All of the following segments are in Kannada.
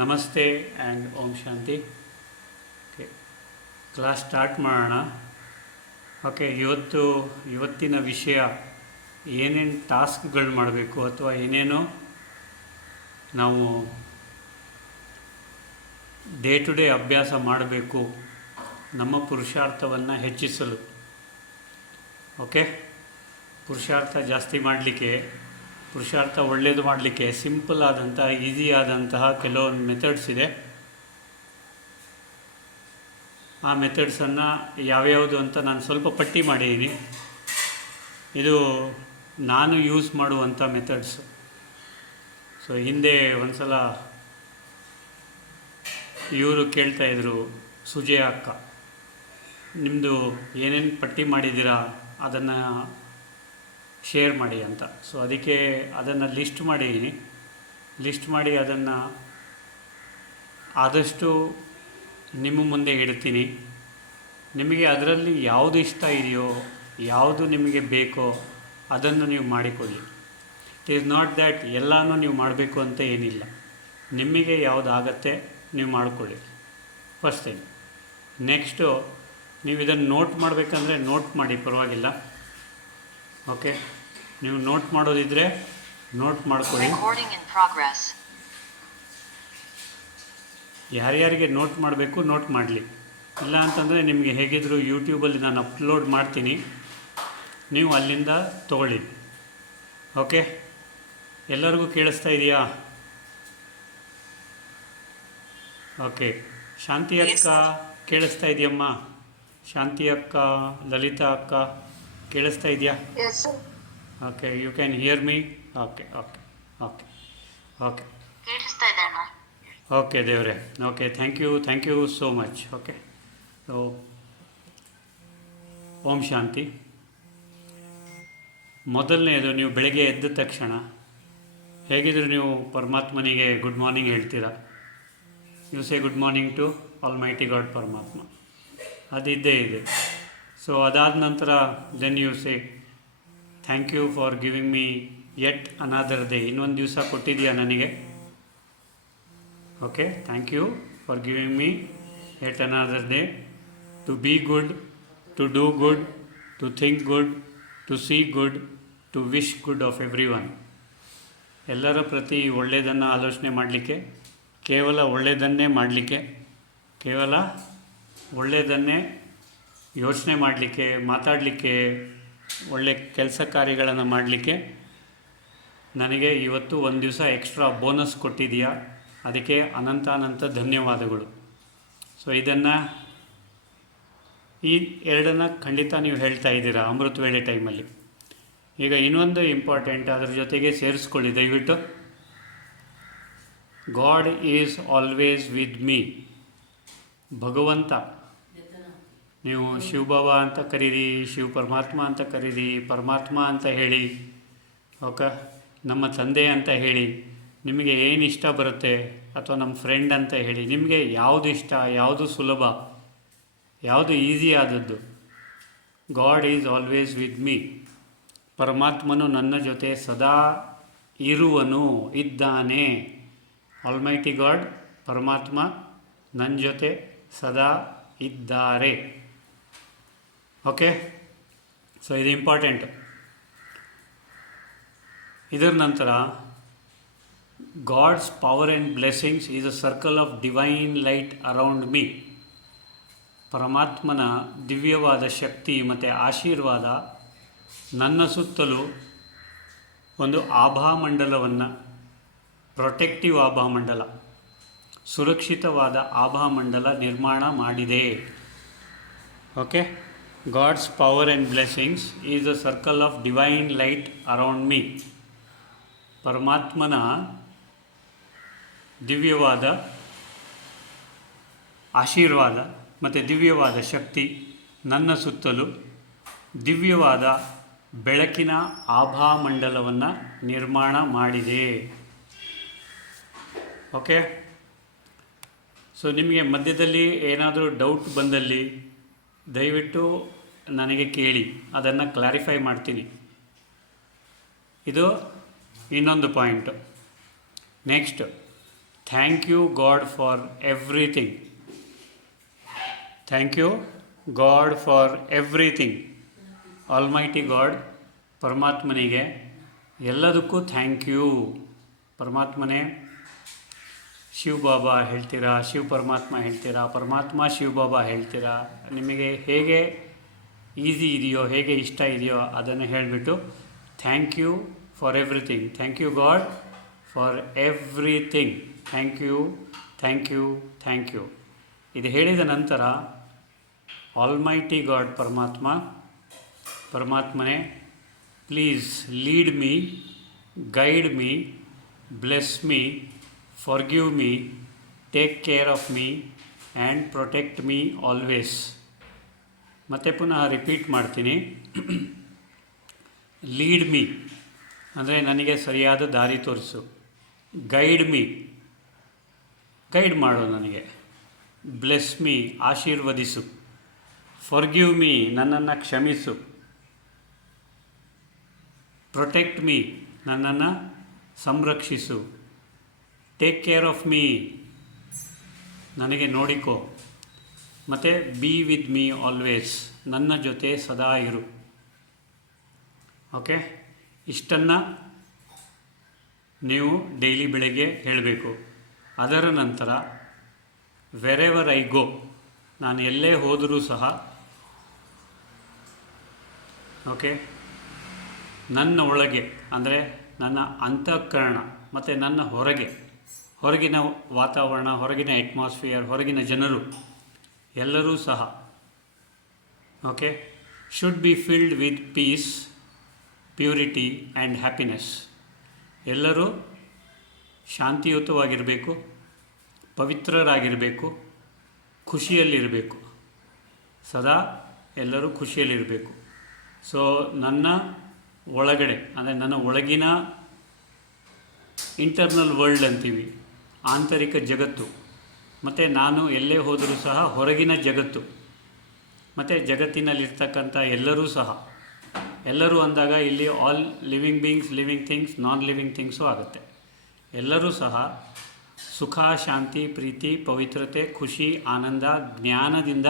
ನಮಸ್ತೆ and Om Shanti. Okay, class start ಮಾಡೋಣ. ಓಕೆ, ಇವತ್ತಿನ ವಿಷಯ ಏನೇನು ಟಾಸ್ಕ್ಗಳು ಮಾಡಬೇಕು ಅಥವಾ ಏನೇನೋ ನಾವು ಡೇ ಟು ಡೇ ಅಭ್ಯಾಸ ಮಾಡಬೇಕು ನಮ್ಮ ಪುರುಷಾರ್ಥವನ್ನು ಹೆಚ್ಚಿಸಲು. ಓಕೆ, ಪುರುಷಾರ್ಥ ಜಾಸ್ತಿ ಮಾಡಲಿಕ್ಕೆ, ಪುರುಷಾರ್ಥ ಒಳ್ಳೆಯದು ಮಾಡಲಿಕ್ಕೆ ಸಿಂಪಲ್ ಆದಂತಹ ಈಸಿ ಆದಂತಹ ಕೆಲವೊಂದು ಮೆಥಡ್ಸ್ ಇದೆ. ಆ ಮೆಥಡ್ಸನ್ನು ಯಾವ್ಯಾವುದು ಅಂತ ನಾನು ಸ್ವಲ್ಪ ಪಟ್ಟಿ ಮಾಡಿದ್ದೀನಿ. ಇದು ನಾನು ಯೂಸ್ ಮಾಡುವಂಥ ಮೆಥಡ್ಸು. ಸೊ ಹಿಂದೆ ಒಂದು ಸಲ ಇವರು ಕೇಳ್ತಾಯಿದ್ರು, ಸುಜಯ ಅಕ್ಕ, ನಿಮ್ಮದು ಏನೇನು ಪಟ್ಟಿ ಮಾಡಿದ್ದೀರಾ ಅದನ್ನು ಶೇರ್ ಮಾಡಿ ಅಂತ. ಸೊ ಅದಕ್ಕೆ ಅದನ್ನು ಲಿಸ್ಟ್ ಮಾಡಿದ್ದೀನಿ. ಲಿಸ್ಟ್ ಮಾಡಿ ಅದನ್ನು ಆದಷ್ಟು ನಿಮ್ಮ ಮುಂದೆ ಇಡ್ತೀನಿ. ನಿಮಗೆ ಅದರಲ್ಲಿ ಯಾವುದು ಇಷ್ಟ ಇದೆಯೋ, ಯಾವುದು ನಿಮಗೆ ಬೇಕೋ ಅದನ್ನು ನೀವು ಮಾಡಿಕೊಳ್ಳಿ. ಇಟ್ ಈಸ್ ನಾಟ್ ದ್ಯಾಟ್ ಎಲ್ಲನೂ ನೀವು ಮಾಡಬೇಕು ಅಂತ ಏನಿಲ್ಲ. ನಿಮಗೆ ಯಾವುದಾಗತ್ತೆ ನೀವು ಮಾಡಿಕೊಳ್ಳಿ, ಫಸ್ಟ್ ಥಿಂಗ್. ನೆಕ್ಸ್ಟು, ನೀವು ಇದನ್ನು ನೋಟ್ ಮಾಡಬೇಕಂದ್ರೆ ನೋಟ್ ಮಾಡಿ, ಪರವಾಗಿಲ್ಲ. ಓಕೆ, ನೀವು ನೋಟ್ ಮಾಡೋದಿದ್ರೆ ನೋಟ್ ಮಾಡ್ಕೊಳ್ಳಿ. ಯಾರ್ಯಾರಿಗೆ ನೋಟ್ ಮಾಡಬೇಕು ನೋಟ್ ಮಾಡಲಿ. ಇಲ್ಲ ಅಂತಂದರೆ ನಿಮಗೆ ಹೇಗಿದ್ದರೂ ಯೂಟ್ಯೂಬಲ್ಲಿ ನಾನು ಅಪ್ಲೋಡ್ ಮಾಡ್ತೀನಿ, ನೀವು ಅಲ್ಲಿಂದ ತೊಗೊಳ್ಳಿ. ಓಕೆ, ಎಲ್ಲರಿಗೂ ಕೇಳಿಸ್ತಾ ಇದೆಯಾ? ಓಕೆ, ಶಾಂತಿ ಅಕ್ಕ ಕೇಳಿಸ್ತಾ ಇದೆಯಮ್ಮ? ಶಾಂತಿ ಅಕ್ಕ, ಲಲಿತಾ ಅಕ್ಕ ಕೇಳಿಸ್ತಾ ಇದೆಯಾ? Okay, you can hear me? Okay okay okay okay okay ದೇವ್ರೆ. Okay, thank you so much. Okay, so Om Shanti. ಮೊದಲನೇದು, ನೀವು ಬೆಳಗ್ಗೆ ಎದ್ದ ತಕ್ಷಣ ಹೇಗಿದ್ರು ನೀವು ಪರಮಾತ್ಮನಿಗೆ ಗುಡ್ ಮಾರ್ನಿಂಗ್ ಹೇಳ್ತೀರಾ. You say good morning to almighty God ಪರಮಾತ್ಮ, ಅದಿದ್ದೇ ಇದೆ. ಸೊ ಅದಾದ ನಂತರ then you say thank you for giving me yet another day. ಇನ್ನೊಂದು ದಿವಸ ಕೊಟ್ಟಿದೆಯಾ ನನಗೆ. Okay, thank you for giving me yet another day to be good, to do good, to think good, to see good, to wish good of every one. ಎಲ್ಲರ ಪ್ರತಿ ಒಳ್ಳೆಯದನ್ನು ಆಲೋಚನೆ ಮಾಡಲಿಕ್ಕೆ, ಕೇವಲ ಒಳ್ಳೆಯದನ್ನೇ ಮಾಡಲಿಕ್ಕೆ, ಕೇವಲ ಒಳ್ಳೆಯದನ್ನೇ ಯೋಚನೆ ಮಾಡಲಿಕ್ಕೆ, ಮಾತಾಡಲಿಕ್ಕೆ, ಒಳ್ಳೆಯ ಕೆಲಸ ಕಾರ್ಯಗಳನ್ನು ಮಾಡಲಿಕ್ಕೆ ನನಗೆ ಇವತ್ತು ಒಂದು ದಿವಸ ಎಕ್ಸ್ಟ್ರಾ ಬೋನಸ್ ಕೊಟ್ಟಿದೆಯಾ, ಅದಕ್ಕೆ ಅನಂತ ಧನ್ಯವಾದಗಳು. ಸೊ ಈ ಎರಡನ್ನು ಖಂಡಿತ ನೀವು ಹೇಳ್ತಾ ಇದ್ದೀರಾ ಅಮೃತ ವೇಳೆ ಟೈಮಲ್ಲಿ. ಈಗ ಇನ್ನೊಂದು ಇಂಪಾರ್ಟೆಂಟ್, ಅದರ ಜೊತೆಗೆ ಸೇರಿಸ್ಕೊಳ್ಳಿ ದಯವಿಟ್ಟು. God is always with me. ಭಗವಂತ, ನೀವು ಶಿವಬಾಬಾ ಅಂತ ಕರೀರಿ, ಶಿವ ಪರಮಾತ್ಮ ಅಂತ ಕರೀರಿ, ಪರಮಾತ್ಮ ಅಂತ ಹೇಳಿ, ಓಕೆ, ನಮ್ಮ ತಂದೆ ಅಂತ ಹೇಳಿ, ನಿಮಗೆ ಏನು ಇಷ್ಟ ಬರುತ್ತೆ, ಅಥವಾ ನಮ್ಮ ಫ್ರೆಂಡ್ ಅಂತ ಹೇಳಿ, ನಿಮಗೆ ಯಾವುದು ಇಷ್ಟ, ಯಾವುದು ಸುಲಭ, ಯಾವುದು ಈಸಿ ಆದದ್ದು. God is always with me. ಪರಮಾತ್ಮನು ನನ್ನ ಜೊತೆ ಸದಾ ಇದ್ದಾನೆ. ಆಲ್ಮೈಟಿ ಗಾಡ್ ಪರಮಾತ್ಮ ನನ್ನ ಜೊತೆ ಸದಾ ಇದ್ದಾರೆ. ಓಕೆ, ಸೊ ಇದು ಇಂಪಾರ್ಟೆಂಟ್. ಇದರ ನಂತರ, God's power and blessings is a circle of divine light around me. ಪರಮಾತ್ಮನ ದಿವ್ಯವಾದ ಶಕ್ತಿ ಮತ್ತು ಆಶೀರ್ವಾದ ನನ್ನ ಸುತ್ತಲೂ ಒಂದು ಆಭಾಮಂಡಲವನ್ನು, ಪ್ರೊಟೆಕ್ಟಿವ್ ಆಭಾಮಂಡಲ, ಸುರಕ್ಷಿತವಾದ ಆಭಾಮಂಡಲ ನಿರ್ಮಾಣ ಮಾಡಿದೆ. Okay, God's power and blessings is a circle of divine light around me. ಪರಮಾತ್ಮನ ದಿವ್ಯವಾದ ಆಶೀರ್ವಾದ ಮತ್ತು ದಿವ್ಯವಾದ ಶಕ್ತಿ ನನ್ನ ಸುತ್ತಲೂ ದಿವ್ಯವಾದ ಬೆಳಕಿನ ಆಭಾಮಂಡಲವನ್ನು ನಿರ್ಮಾಣ ಮಾಡಿದೆ. ಓಕೆ, ಸೊ ನಿಮಗೆ ಮಧ್ಯದಲ್ಲಿ ಏನಾದರೂ ಡೌಟ್ ಬಂದಲ್ಲಿ ದಯವಿಟ್ಟು ನನಗೆ ಕೇಳಿ, ಅದನ್ನು ಕ್ಲಾರಿಫೈ ಮಾಡ್ತೀನಿ. ಇದು ಇನ್ನೊಂದು point. Next, thank you God for everything. Thank you God for everything. Almighty God, ಪರಮಾತ್ಮನಿಗೆ ಎಲ್ಲದಕ್ಕೂ ಥ್ಯಾಂಕ್ ಯು. ಪರಮಾತ್ಮನೇ ಶಿವ ಬಾಬಾ ಹೇಳ್ತೀರಾ, ಶಿವ ಪರಮಾತ್ಮ ಹೇಳ್ತೀರಾ, ಪರಮಾತ್ಮ ಶಿವ ಬಾಬಾ ಹೇಳ್ತೀರಾ, ನಿಮಗೆ ಹೇಗೆ ಈಸಿ ಇದೆಯೋ, ಹೇಗೆ ಇಷ್ಟ ಇದೆಯೋ ಅದನ್ನು ಹೇಳಿಬಿಟ್ಟು thank you for everything. Thank you God for everything. Thank you, thank you, thank you. ಇದು ಹೇಳಿದ ನಂತರ ಆಲ್ಮೈಟಿ ಗಾಡ್ ಪರಮಾತ್ಮನೇ please lead me, guide me, bless me, forgive me, take care of me and protect me always. ಮತ್ತೆ ಪುನಃ ರಿಪೀಟ್ ಮಾಡ್ತೀನಿ. ಲೀಡ್ ಮೀ ಅಂದರೆ ನನಗೆ ಸರಿಯಾದ ದಾರಿ ತೋರಿಸು. ಗೈಡ್ ಮೀ, ಗೈಡ್ ಮಾಡು ನನಗೆ. ಬ್ಲೆಸ್ ಮೀ, ಆಶೀರ್ವದಿಸು. ಫಾರ್ಗಿವ್ ಮೀ, ನನ್ನನ್ನು ಕ್ಷಮಿಸು. ಪ್ರೊಟೆಕ್ಟ್ ಮೀ, ನನ್ನನ್ನು ಸಂರಕ್ಷಿಸು. ಟೇಕ್ ಕೇರ್ ಆಫ್ ಮೀ, ನನಗೆ ನೋಡಿಕೋ. ಮತ್ತು ಬಿ ವಿತ್ ಮೀ ಆಲ್ವೇಸ್, ನನ್ನ ಜೊತೆ ಸದಾ ಇರು. ಓಕೆ, ಇಷ್ಟನ್ನು ನೀವು ಡೈಲಿ ಬೆಳಗ್ಗೆ ಹೇಳಬೇಕು. ಅದರ ನಂತರ ವೆರೆವರ್ ಐ ಗೋ, ನಾನು ಎಲ್ಲೇ ಹೋದರೂ ಸಹ ಓಕೆ, ನನ್ನ ಒಳಗೆ ಅಂದರೆ ನನ್ನ ಅಂತಃಕರಣ ಮತ್ತು ನನ್ನ ಹೊರಗಿನ ವಾತಾವರಣ, ಹೊರಗಿನ ಅಟ್ಮಾಸ್ಫಿಯರ್, ಹೊರಗಿನ ಜನರು ಎಲ್ಲರೂ ಸಹ okay should be filled with peace, purity and happiness. ಎಲ್ಲರೂ ಶಾಂತಿಯುತವಾಗಿರಬೇಕು, ಪವಿತ್ರರಾಗಿರಬೇಕು, ಖುಷಿಯಲ್ಲಿರಬೇಕು. ಸದಾ ಎಲ್ಲರೂ ಖುಷಿಯಲ್ಲಿರಬೇಕು. ಸೊ ನನ್ನ ಒಳಗಡೆ ಅಂದರೆ ನನ್ನ ಒಳಗಿನ ಇಂಟರ್ನಲ್ ವರ್ಲ್ಡ್ ಅಂತೀವಿ, ಆಂತರಿಕ ಜಗತ್ತು, ಮತ್ತು ನಾನು ಎಲ್ಲೇ ಹೋದರೂ ಸಹ ಹೊರಗಿನ ಜಗತ್ತು, ಮತ್ತು ಜಗತ್ತಿನಲ್ಲಿರ್ತಕ್ಕಂಥ ಎಲ್ಲರೂ ಸಹ, ಎಲ್ಲರೂ ಅಂದಾಗ ಇಲ್ಲಿ all living beings, living things, non living things ಆಗುತ್ತೆ. ಎಲ್ಲರೂ ಸಹ ಸುಖ, ಶಾಂತಿ, ಪ್ರೀತಿ, ಪವಿತ್ರತೆ, ಖುಷಿ, ಆನಂದ, ಜ್ಞಾನದಿಂದ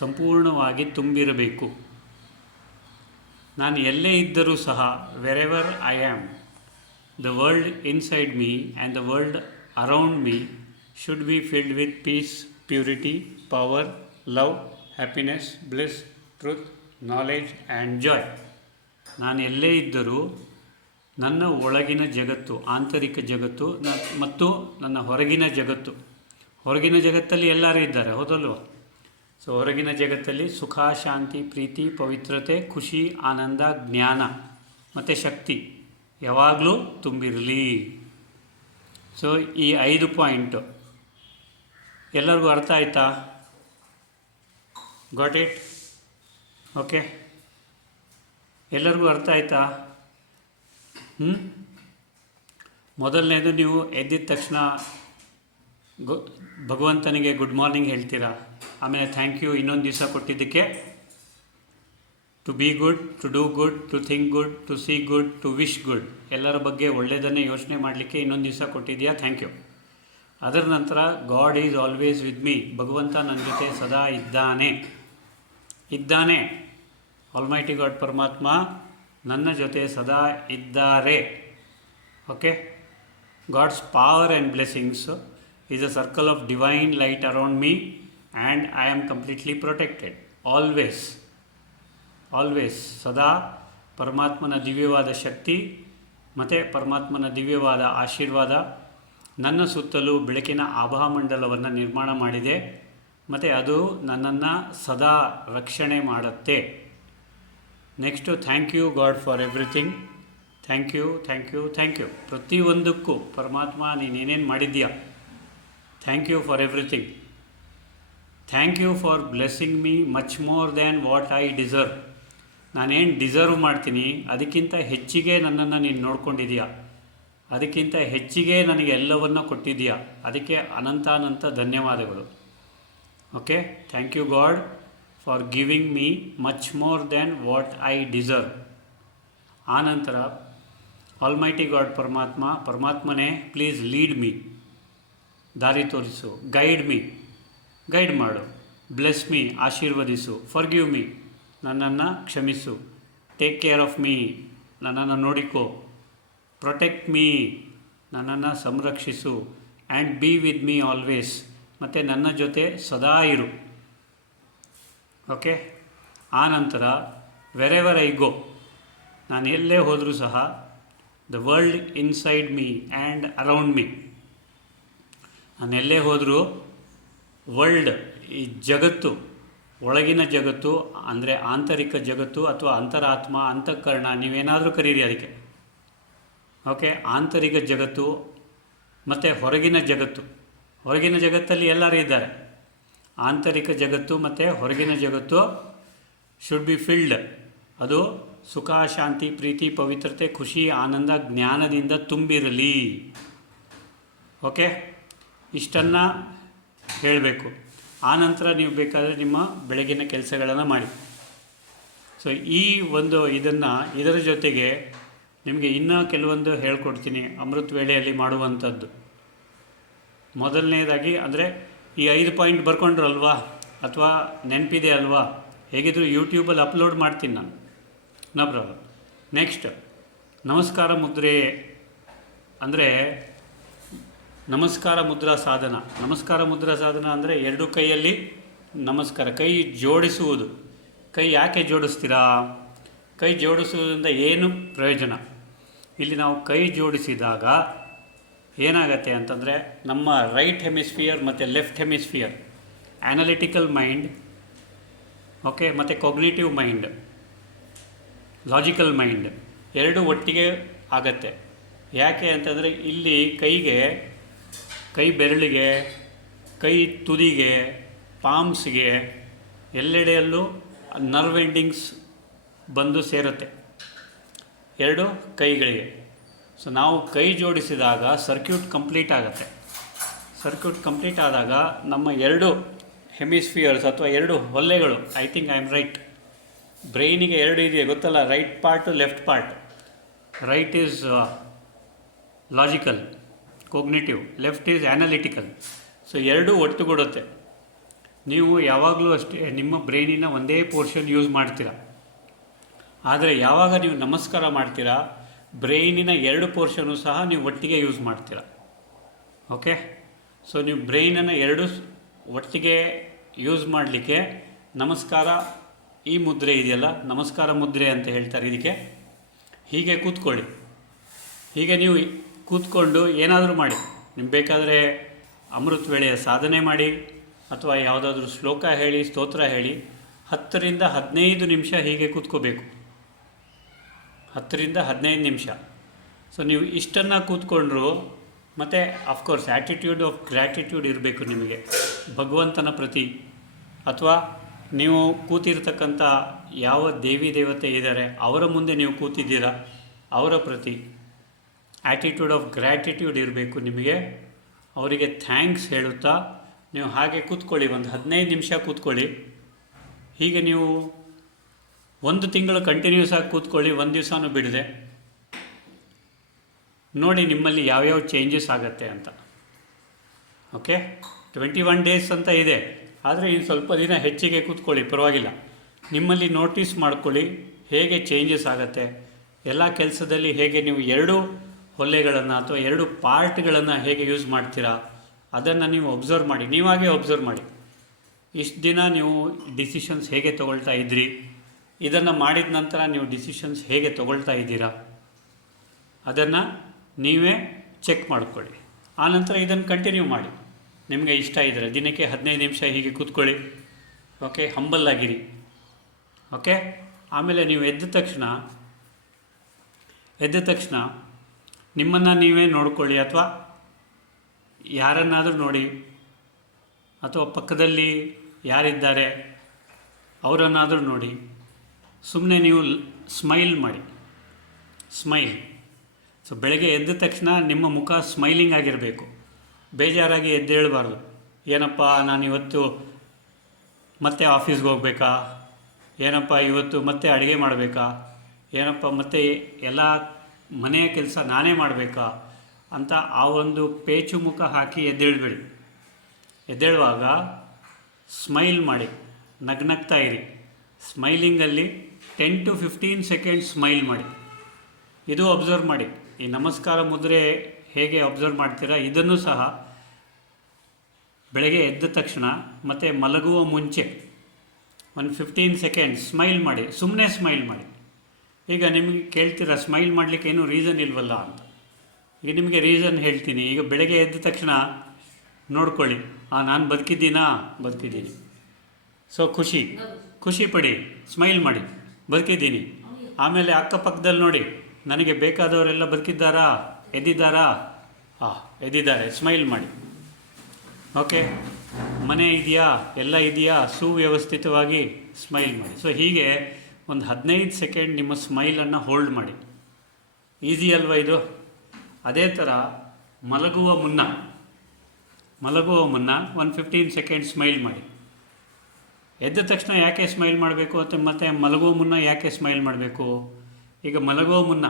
ಸಂಪೂರ್ಣವಾಗಿ ತುಂಬಿರಬೇಕು. ನಾನು ಎಲ್ಲೇ ಇದ್ದರೂ ಸಹ wherever I am, the world inside me and the world around me should be filled with peace, purity, power, love, happiness, bliss, truth, knowledge and joy. ನಾನು ಎಲ್ಲೇ ಇದ್ದರೂ ನನ್ನ ಒಳಗಿನ ಜಗತ್ತು, ಆಂತರಿಕ ಜಗತ್ತು ಮತ್ತು ನನ್ನ ಹೊರಗಿನ ಜಗತ್ತು, ಹೊರಗಿನ ಜಗತ್ತಲ್ಲಿ ಎಲ್ಲರೂ ಇದ್ದಾರೆ, ಹೌದಲ್ವ? ಸೊ ಹೊರಗಿನ ಜಗತ್ತಲ್ಲಿ ಸುಖ, ಶಾಂತಿ, ಪ್ರೀತಿ, ಪವಿತ್ರತೆ, ಖುಷಿ, ಆನಂದ, ಜ್ಞಾನ ಮತ್ತು ಶಕ್ತಿ ಯಾವಾಗಲೂ ತುಂಬಿರಲಿ. ಸೊ ಈ 5 ಪಾಯಿಂಟು ಎಲ್ಲರಿಗೂ ಅರ್ಥ ಆಯ್ತಾ? Got it? ಓಕೆ, ಎಲ್ಲರಿಗೂ ಅರ್ಥ ಆಯ್ತಾ? ಮೊದಲನೇದು, ನೀವು ಎದ್ದಿದ ತಕ್ಷಣ ಭಗವಂತನಿಗೆ ಗುಡ್ ಮಾರ್ನಿಂಗ್ ಹೇಳ್ತೀರಾ. ಆಮೇಲೆ ಥ್ಯಾಂಕ್ ಯು ಇನ್ನೊಂದು ದಿವಸ ಕೊಟ್ಟಿದ್ದಕ್ಕೆ. To be good, to do good, to think good, to see good, to wish good. ಎಲ್ಲರ ಬಗ್ಗೆ ಒಳ್ಳೆಯದನ್ನೇ ಯೋಚನೆ ಮಾಡಲಿಕ್ಕೆ ಇನ್ನೊಂದು ದಿವಸ ಕೊಟ್ಟಿದೆಯಾ, ಥ್ಯಾಂಕ್ ಯು. ಅದರ ನಂತರ God is always with me, ಭಗವಂತ ನನ್ನ ಜೊತೆ ಸದಾ ಇದ್ದಾನೆ. ಆಲ್ಮೈಟಿ ಗಾಡ್ ಪರಮಾತ್ಮ ನನ್ನ ಜೊತೆ ಸದಾ ಇದ್ದಾರೆ. Okay, God's power and blessings is a circle of divine light around me and I am completely protected. Always ಸದಾ ಪರಮಾತ್ಮನ ದಿವ್ಯವಾದ ಶಕ್ತಿ ಮತ್ತು ಪರಮಾತ್ಮನ ದಿವ್ಯವಾದ ಆಶೀರ್ವಾದ ನನ್ನ ಸುತ್ತಲೂ ಬೆಳಕಿನ ಆಭಾಮಂಡಲವನ್ನು ನಿರ್ಮಾಣ ಮಾಡಿದೆ ಮತ್ತು ಅದು ನನ್ನನ್ನು ಸದಾ ರಕ್ಷಣೆ ಮಾಡುತ್ತೆ. Next thank you God for everything. Thank you, thank you, thank you. ಪ್ರತಿಯೊಂದಕ್ಕೂ ಪರಮಾತ್ಮ ನೀನೇನೇನು ಮಾಡಿದ್ದೀಯಾ, thank you for everything. Thank you for blessing me much more than what I deserve. ನಾನೇನು ಡಿಸರ್ವ್ ಮಾಡ್ತೀನಿ ಅದಕ್ಕಿಂತ ಹೆಚ್ಚಿಗೆ ನನ್ನನ್ನು ನೀನು ನೋಡ್ಕೊಂಡಿದ್ದೀಯಾ, ಅದಕ್ಕಿಂತ ಹೆಚ್ಚಿಗೆ ನನಗೆ ಎಲ್ಲವನ್ನು ಕೊಟ್ಟಿದ್ದೀಯಾ. ಅದಕ್ಕೆ ಅನಂತ ಧನ್ಯವಾದಗಳು. Okay, thank you God for giving me much more than what I deserve. ಆನಂತರ ಆಲ್ಮೈಟಿ ಗಾಡ್ ಪರಮಾತ್ಮನೇ ಪ್ಲೀಸ್ ಲೀಡ್ ಮೀ. ದಾರಿ ತೋರಿಸು. ಗೈಡ್ ಮೀ, ಗೈಡ್ ಮಾಡು. ಬ್ಲೆಸ್ ಮೀ, ಆಶೀರ್ವದಿಸು. ಫರ್ಗಿವ್ ಮೀ, ನನ್ನನ್ನು ಕ್ಷಮಿಸು. ಟೇಕ್ ಕೇರ್ ಆಫ್ ಮೀ, ನನ್ನನ್ನು ನೋಡಿಕೋ. ಪ್ರೊಟೆಕ್ಟ್ ಮೀ, ನನ್ನನ್ನು ಸಂರಕ್ಷಿಸು. And be with me always, ಮತ್ತು ನನ್ನ ಜೊತೆ ಸದಾ ಇರು. ಓಕೆ. ಆ ನಂತರ ವೆರೆವರ್ ಐ ಗೋ, ನಾನು ಎಲ್ಲೇ ಹೋದರೂ ಸಹ the world inside me and around me, ನಾನು ಎಲ್ಲೇ ಹೋದರೂ ವರ್ಲ್ಡ್, ಈ ಜಗತ್ತು, ಒಳಗಿನ ಜಗತ್ತು ಅಂದರೆ ಆಂತರಿಕ ಜಗತ್ತು ಅಥವಾ ಅಂತರಾತ್ಮ, ಅಂತಃಕರಣ, ನೀವೇನಾದರೂ ಕರೀರಿ ಅದಕ್ಕೆ. ಓಕೆ. ಆಂತರಿಕ ಜಗತ್ತು ಮತ್ತು ಹೊರಗಿನ ಜಗತ್ತು. ಹೊರಗಿನ ಜಗತ್ತಲ್ಲಿ ಎಲ್ಲರೂ ಇದ್ದಾರೆ. ಆಂತರಿಕ ಜಗತ್ತು ಮತ್ತು ಹೊರಗಿನ ಜಗತ್ತು ಶುಡ್ ಬಿ ಫಿಲ್ಡ್, ಅದು ಸುಖ, ಶಾಂತಿ, ಪ್ರೀತಿ, ಪವಿತ್ರತೆ, ಖುಷಿ, ಆನಂದ, ಜ್ಞಾನದಿಂದ ತುಂಬಿರಲಿ. ಓಕೆ. ಇಷ್ಟನ್ನು ಹೇಳಬೇಕು. ಆನಂತರ ನೀವು ಬೇಕಾದರೆ ನಿಮ್ಮ ಬೆಳಗಿನ ಕೆಲಸಗಳನ್ನು ಮಾಡಿ. ಸೊ ಈ ಒಂದು ಇದರ ಜೊತೆಗೆ ನಿಮಗೆ ಇನ್ನೂ ಕೆಲವೊಂದು ಹೇಳ್ಕೊಡ್ತೀನಿ ಅಮೃತ ವೇಳೆಯಲ್ಲಿ ಮಾಡುವಂಥದ್ದು. ಮೊದಲನೇದಾಗಿ ಅಂದರೆ ಈ 5 ಪಾಯಿಂಟ್ ಬರ್ಕೊಂಡ್ರಲ್ವಾ, ಅಥವಾ ನೆನಪಿದೆ ಅಲ್ವಾ, ಹೇಗಿದ್ರು ಯೂಟ್ಯೂಬಲ್ಲಿ ಅಪ್ಲೋಡ್ ಮಾಡ್ತೀನಿ ನಾನು, ನೋ ಪ್ರಾಬ್ಲಮ್. ನೆಕ್ಸ್ಟ್, ನಮಸ್ಕಾರ ಮುದ್ರೆ ಅಂದರೆ ನಮಸ್ಕಾರ ಮುದ್ರಾ ಸಾಧನ. ನಮಸ್ಕಾರ ಮುದ್ರಾ ಸಾಧನ ಅಂದರೆ 2 ಕೈಯಲ್ಲಿ ನಮಸ್ಕಾರ, ಕೈ ಜೋಡಿಸುವುದು. ಕೈ ಯಾಕೆ ಜೋಡಿಸ್ತೀರಾ? ಕೈ ಜೋಡಿಸುವುದರಿಂದ ಏನು ಪ್ರಯೋಜನ? ಇಲ್ಲಿ ನಾವು ಕೈ ಜೋಡಿಸಿದಾಗ ಏನಾಗತ್ತೆ ಅಂತಂದರೆ ನಮ್ಮ ರೈಟ್ ಹೆಮಿಸ್ಫಿಯರ್ ಮತ್ತು ಲೆಫ್ಟ್ ಹೆಮಿಸ್ಫಿಯರ್, ಆ್ಯನಾಲಿಟಿಕಲ್ ಮೈಂಡ್, ಓಕೆ, ಮತ್ತು ಕಾಗ್ನಿಟಿವ್ ಮೈಂಡ್, ಲಾಜಿಕಲ್ ಮೈಂಡ್ ಎರಡೂ ಒಟ್ಟಿಗೆ ಆಗತ್ತೆ. ಯಾಕೆ ಅಂತಂದರೆ ಇಲ್ಲಿ ಕೈ ಬೆರಳಿಗೆ, ಕೈ ತುದಿಗೆ, ಪಾಮ್ಸ್ಗೆ ಎಲ್ಲೆಡೆಯಲ್ಲೂ ನರ್ವ್ ಎಂಡಿಂಗ್ಸ್ ಬಂದು ಸೇರುತ್ತೆ 2 ಕೈಗಳಿಗೆ. ಸೊ ನಾವು ಕೈ ಜೋಡಿಸಿದಾಗ ಸರ್ಕ್ಯೂಟ್ ಕಂಪ್ಲೀಟ್ ಆಗುತ್ತೆ. ಸರ್ಕ್ಯೂಟ್ ಕಂಪ್ಲೀಟ್ ಆದಾಗ ನಮ್ಮ 2 ಹೆಮಿಸ್ಫಿಯರ್ಸ್ ಅಥವಾ 2 ಹೊಲ್ಲೆಗಳು, I think I am right, ಬ್ರೈನಿಗೆ 2 ಇದೆಯಾ ಗೊತ್ತಲ್ಲ, right part, left part. Right is logical cognitive, left is analytical. So 2 ಒಟ್ಟುಗೂಡುತ್ತೆ. ನೀವು ಯಾವಾಗಲೂ ಅಷ್ಟೇ ನಿಮ್ಮ ಬ್ರೈನಿನ ಒಂದೇ ಪೋರ್ಷನ್ ಯೂಸ್ ಮಾಡ್ತೀರಾ. ಆದರೆ ಯಾವಾಗ ನೀವು ನಮಸ್ಕಾರ ಮಾಡ್ತೀರಾ, ಬ್ರೈನಿನ 2 ಪೋರ್ಷನು ಸಹ ನೀವು ಒಟ್ಟಿಗೆ ಯೂಸ್ ಮಾಡ್ತೀರಾ. ಓಕೆ. ಸೊ ನೀವು ಬ್ರೈನನ್ನು 2 ಒಟ್ಟಿಗೆ ಯೂಸ್ ಮಾಡಲಿಕ್ಕೆ ನಮಸ್ಕಾರ, ಈ ಮುದ್ರೆ ಇದೆಯಲ್ಲ, ನಮಸ್ಕಾರ ಮುದ್ರೆ ಅಂತ ಹೇಳ್ತಾರೆ ಇದಕ್ಕೆ. ಹೀಗೆ ಕೂತ್ಕೊಳ್ಳಿ. ಹೀಗೆ ನೀವು ಕೂತ್ಕೊಂಡು ಏನಾದರೂ ಮಾಡಿ. ನಿಮ್ಗೆ ಬೇಕಾದರೆ ಅಮೃತ ವೇಳೆಯ ಸಾಧನೆ ಮಾಡಿ, ಅಥವಾ ಯಾವುದಾದ್ರೂ ಶ್ಲೋಕ ಹೇಳಿ, ಸ್ತೋತ್ರ ಹೇಳಿ. 10 ರಿಂದ 15 ನಿಮಿಷ ಹೀಗೆ ಕೂತ್ಕೋಬೇಕು. 10 ರಿಂದ 15 ನಿಮಿಷ. ಸೊ ನೀವು ಇಷ್ಟನ್ನು ಕೂತ್ಕೊಂಡ್ರು, ಮತ್ತು ಅಫ್ಕೋರ್ಸ್ ಆ್ಯಟಿಟ್ಯೂಡ್ ಆಫ್ ಗ್ರ್ಯಾಟಿಟ್ಯೂಡ್ ಇರಬೇಕು ನಿಮಗೆ ಭಗವಂತನ ಪ್ರತಿ, ಅಥವಾ ನೀವು ಕೂತಿರ್ತಕ್ಕಂಥ ಯಾವ ದೇವಿ ದೇವತೆ ಇದ್ದಾರೆ ಅವರ ಮುಂದೆ ನೀವು ಕೂತಿದ್ದೀರಾ ಅವರ ಪ್ರತಿ ಆ್ಯಟಿಟ್ಯೂಡ್ ಆಫ್ ಗ್ರ್ಯಾಟಿಟ್ಯೂಡ್ ಇರಬೇಕು ನಿಮಗೆ. ಅವರಿಗೆ ಥ್ಯಾಂಕ್ಸ್ ಹೇಳುತ್ತಾ ನೀವು ಹಾಗೆ ಕೂತ್ಕೊಳ್ಳಿ. ಒಂದು 15 ನಿಮಿಷ ಕೂತ್ಕೊಳ್ಳಿ. ಹೀಗೆ ನೀವು 1 ತಿಂಗಳು ಕಂಟಿನ್ಯೂಸ್ ಆಗಿ ಕೂತ್ಕೊಳ್ಳಿ, 1 ದಿವಸನೂ ಬಿಡದೆ. ನೋಡಿ ನಿಮ್ಮಲ್ಲಿ ಯಾವ್ಯಾವ ಚೇಂಜಸ್ ಆಗುತ್ತೆ ಅಂತ. ಓಕೆ. 21 ಡೇಸ್ ಅಂತ ಇದೆ, ಆದರೆ ಇನ್ನು ಸ್ವಲ್ಪ ದಿನ ಹೆಚ್ಚಿಗೆ ಕೂತ್ಕೊಳ್ಳಿ, ಪರವಾಗಿಲ್ಲ. ನಿಮ್ಮಲ್ಲಿ ನೋಟಿಸ್ ಮಾಡ್ಕೊಳ್ಳಿ ಹೇಗೆ ಚೇಂಜಸ್ ಆಗುತ್ತೆ. ಎಲ್ಲ ಕೆಲಸದಲ್ಲಿ ಹೇಗೆ ನೀವು 2 ಹೊಲ್ಲೆಗಳನ್ನು ಅಥವಾ 2 ಪಾರ್ಟ್ಗಳನ್ನು ಹೇಗೆ ಯೂಸ್ ಮಾಡ್ತೀರಾ ಅದನ್ನು ನೀವು ಒಬ್ಸರ್ವ್ ಮಾಡಿ. ನೀವಾಗೇ ಒಬ್ಸರ್ವ್ ಮಾಡಿ. ಇಷ್ಟು ದಿನ ನೀವು ಡಿಸಿಷನ್ಸ್ ಹೇಗೆ ತೊಗೊಳ್ತಾ ಇದ್ರಿ, ಇದನ್ನು ಮಾಡಿದ ನಂತರ ನೀವು ಡಿಸಿಷನ್ಸ್ ಹೇಗೆ ತೊಗೊಳ್ತಾ ಇದ್ದೀರಾ ಅದನ್ನು ನೀವೇ ಚೆಕ್ ಮಾಡ್ಕೊಳ್ಳಿ. ಆನಂತರ ಇದನ್ನು ಕಂಟಿನ್ಯೂ ಮಾಡಿ. ನಿಮಗೆ ಇಷ್ಟ ಇದ್ದರೆ ದಿನಕ್ಕೆ 15 ನಿಮಿಷ ಹೀಗೆ ಕೂತ್ಕೊಳ್ಳಿ. ಓಕೆ. ಹಂಬಲ್ಲಾಗಿರಿ. ಓಕೆ. ಆಮೇಲೆ ನೀವು ಎದ್ದ ತಕ್ಷಣ ನಿಮ್ಮನ್ನು ನೀವೇ ನೋಡ್ಕೊಳ್ಳಿ, ಅಥವಾ ಯಾರನ್ನಾದರೂ ನೋಡಿ, ಅಥವಾ ಪಕ್ಕದಲ್ಲಿ ಯಾರಿದ್ದಾರೆ ಅವರನ್ನಾದರೂ ನೋಡಿ. ಸುಮ್ಮನೆ ನೀವು ಸ್ಮೈಲ್ ಮಾಡಿ. ಸ್ಮೈಲ್. ಸೊ ಬೆಳಗ್ಗೆ ಎದ್ದ ತಕ್ಷಣ ನಿಮ್ಮ ಮುಖ ಸ್ಮೈಲಿಂಗ್ ಆಗಿರಬೇಕು. ಬೇಜಾರಾಗಿ ಎದ್ದೇಳಬಾರ್ದು. ಏನಪ್ಪ ನಾನಿವತ್ತು ಮತ್ತೆ ಆಫೀಸ್ಗೆ ಹೋಗಬೇಕಾ, ಏನಪ್ಪ ಇವತ್ತು ಮತ್ತೆ ಅಡುಗೆ ಮಾಡಬೇಕಾ, ಏನಪ್ಪ ಮತ್ತೆ ಎಲ್ಲ ಮನೆಯ ಕೆಲಸ ನಾನೇ ಮಾಡಬೇಕಾ ಅಂತ ಆ ಒಂದು ಪೇಚು ಮುಖ ಹಾಕಿ ಎದ್ದೇಳಬೇಡಿ. ಎದ್ದೇಳುವಾಗ ಸ್ಮೈಲ್ ಮಾಡಿ, ನಗ್ನಗ್ತಾ ಇರಿ. ಸ್ಮೈಲಿಂಗಲ್ಲಿ 10 to 15 ಸೆಕೆಂಡ್ಸ್ ಸ್ಮೈಲ್ ಮಾಡಿ. ಇದು ಅಬ್ಸರ್ವ್ ಮಾಡಿ. ಈ ನಮಸ್ಕಾರ ಮುದ್ರೆ ಹೇಗೆ ಅಬ್ಸರ್ವ್ ಮಾಡ್ತೀರಾ, ಇದನ್ನು ಸಹ ಬೆಳಗ್ಗೆ ಎದ್ದ ತಕ್ಷಣ ಮತ್ತು ಮಲಗುವ ಮುಂಚೆ 15 ಸೆಕೆಂಡ್ಸ್ ಸ್ಮೈಲ್ ಮಾಡಿ. ಸುಮ್ಮನೆ ಸ್ಮೈಲ್ ಮಾಡಿ. ಈಗ ನಿಮಗೆ ಕೇಳ್ತೀರಾ ಸ್ಮೈಲ್ ಮಾಡಲಿಕ್ಕೆ ಏನೂ ರೀಸನ್ ಇಲ್ವಲ್ಲ ಅಂತ. ಈಗ ನಿಮಗೆ ರೀಸನ್ ಹೇಳ್ತೀನಿ. ಈಗ ಬೆಳಗ್ಗೆ ಎದ್ದ ತಕ್ಷಣ ನೋಡ್ಕೊಳ್ಳಿ, ನಾನು ಬದುಕಿದ್ದೀನಿ. ಸೊ ಖುಷಿ ಪಡಿ, ಸ್ಮೈಲ್ ಮಾಡಿ, ಬದುಕಿದ್ದೀನಿ. ಆಮೇಲೆ ಅಕ್ಕಪಕ್ಕದಲ್ಲಿ ನೋಡಿ, ನನಗೆ ಬೇಕಾದವರೆಲ್ಲ ಬದುಕಿದ್ದಾರಾ, ಎದ್ದಿದ್ದಾರೆ, ಸ್ಮೈಲ್ ಮಾಡಿ. ಓಕೆ, ಮನೆ ಇದೆಯಾ, ಎಲ್ಲ ಇದೆಯಾ, ಸುವ್ಯವಸ್ಥಿತವಾಗಿ ಸ್ಮೈಲ್ ಮಾಡಿ. ಸೊ ಹೀಗೆ ಒಂದು 15 ಸೆಕೆಂಡ್ ನಿಮ್ಮ ಸ್ಮೈಲನ್ನು ಹೋಲ್ಡ್ ಮಾಡಿ. ಈಸಿ ಅಲ್ವಾ ಇದು? ಅದೇ ಥರ ಮಲಗುವ ಮುನ್ನ ಒಂದು 15 ಸೆಕೆಂಡ್ ಸ್ಮೈಲ್ ಮಾಡಿ. ಎದ್ದ ತಕ್ಷಣ ಯಾಕೆ ಸ್ಮೈಲ್ ಮಾಡಬೇಕು ಮತ್ತು ಮಲಗುವ ಮುನ್ನ ಯಾಕೆ ಸ್ಮೈಲ್ ಮಾಡಬೇಕು? ಈಗ ಮಲಗುವ ಮುನ್ನ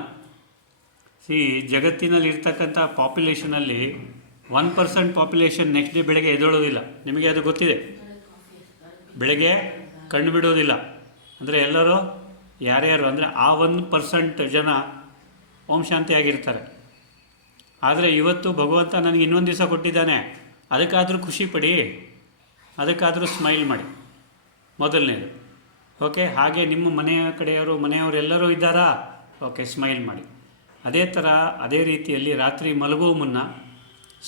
ಜಗತ್ತಿನಲ್ಲಿ ಇರ್ತಕ್ಕಂಥ ಪಾಪ್ಯುಲೇಷನಲ್ಲಿ 1% ಪಾಪ್ಯುಲೇಷನ್ ನೆಕ್ಸ್ಟ್ ಡೇ ಬೆಳಗ್ಗೆ ಎದ್ದೇಳೋದಿಲ್ಲ. ನಿಮಗೆ ಅದು ಗೊತ್ತಿದೆ. ಬೆಳಗ್ಗೆ ಕಣ್ಣು ಬಿಡೋದಿಲ್ಲ. ಅಂದರೆ ಎಲ್ಲರೂ ಯಾರ್ಯಾರು ಅಂದರೆ ಆ 1% ಜನ ಓಂ ಶಾಂತಿಯಾಗಿರ್ತಾರೆ. ಆದರೆ ಇವತ್ತು ಭಗವಂತ ನನಗೆ ಇನ್ನೊಂದು ದಿವಸ ಕೊಟ್ಟಿದ್ದಾನೆ, ಅದಕ್ಕಾದರೂ ಖುಷಿ ಪಡಿ, ಅದಕ್ಕಾದರೂ ಸ್ಮೈಲ್ ಮಾಡಿ, ಮೊದಲನೇದು. ಓಕೆ, ಹಾಗೆ ನಿಮ್ಮ ಮನೆಯವರು ಎಲ್ಲರೂ ಇದ್ದಾರಾ? ಓಕೆ, ಸ್ಮೈಲ್ ಮಾಡಿ. ಅದೇ ರೀತಿಯಲ್ಲಿ ರಾತ್ರಿ ಮಲಗುವ ಮುನ್ನ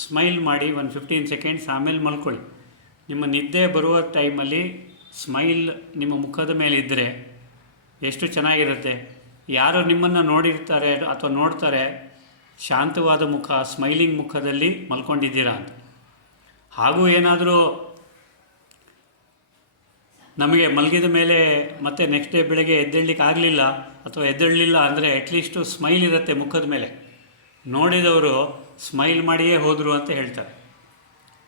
ಸ್ಮೈಲ್ ಮಾಡಿ 15 ಸೆಕೆಂಡ್ಸ್, ಆಮೇಲೆ ಮಲ್ಕೊಳ್ಳಿ. ನಿಮ್ಮ ನಿದ್ದೆ ಬರುವ ಟೈಮಲ್ಲಿ ಸ್ಮೈಲ್ ನಿಮ್ಮ ಮುಖದ ಮೇಲೆ ಇದ್ದರೆ ಎಷ್ಟು ಚೆನ್ನಾಗಿರುತ್ತೆ. ಯಾರು ನಿಮ್ಮನ್ನು ನೋಡಿರ್ತಾರೆ ಅಥವಾ ನೋಡ್ತಾರೆ, ಶಾಂತವಾದ ಮುಖ, ಸ್ಮೈಲಿಂಗ್ ಮುಖದಲ್ಲಿ ಮಲ್ಕೊಂಡಿದ್ದೀರಾ ಅಂತ. ಹಾಗೂ ಏನಾದರೂ ನಮಗೆ ಮಲಗಿದ ಮೇಲೆ ಮತ್ತೆ ನೆಕ್ಸ್ಟ್ ಡೇ ಬೆಳಗ್ಗೆ ಎದ್ದೇಳಲಿಕ್ಕೆ ಆಗಲಿಲ್ಲ ಅಥವಾ ಎದ್ದೇಳಲಿಲ್ಲ ಅಂದರೆ ಅಟ್ಲೀಸ್ಟು ಸ್ಮೈಲ್ ಇರುತ್ತೆ ಮುಖದ ಮೇಲೆ. ನೋಡಿದವರು ಸ್ಮೈಲ್ ಮಾಡಿಯೇ ಹೋದರು ಅಂತ ಹೇಳ್ತಾರೆ.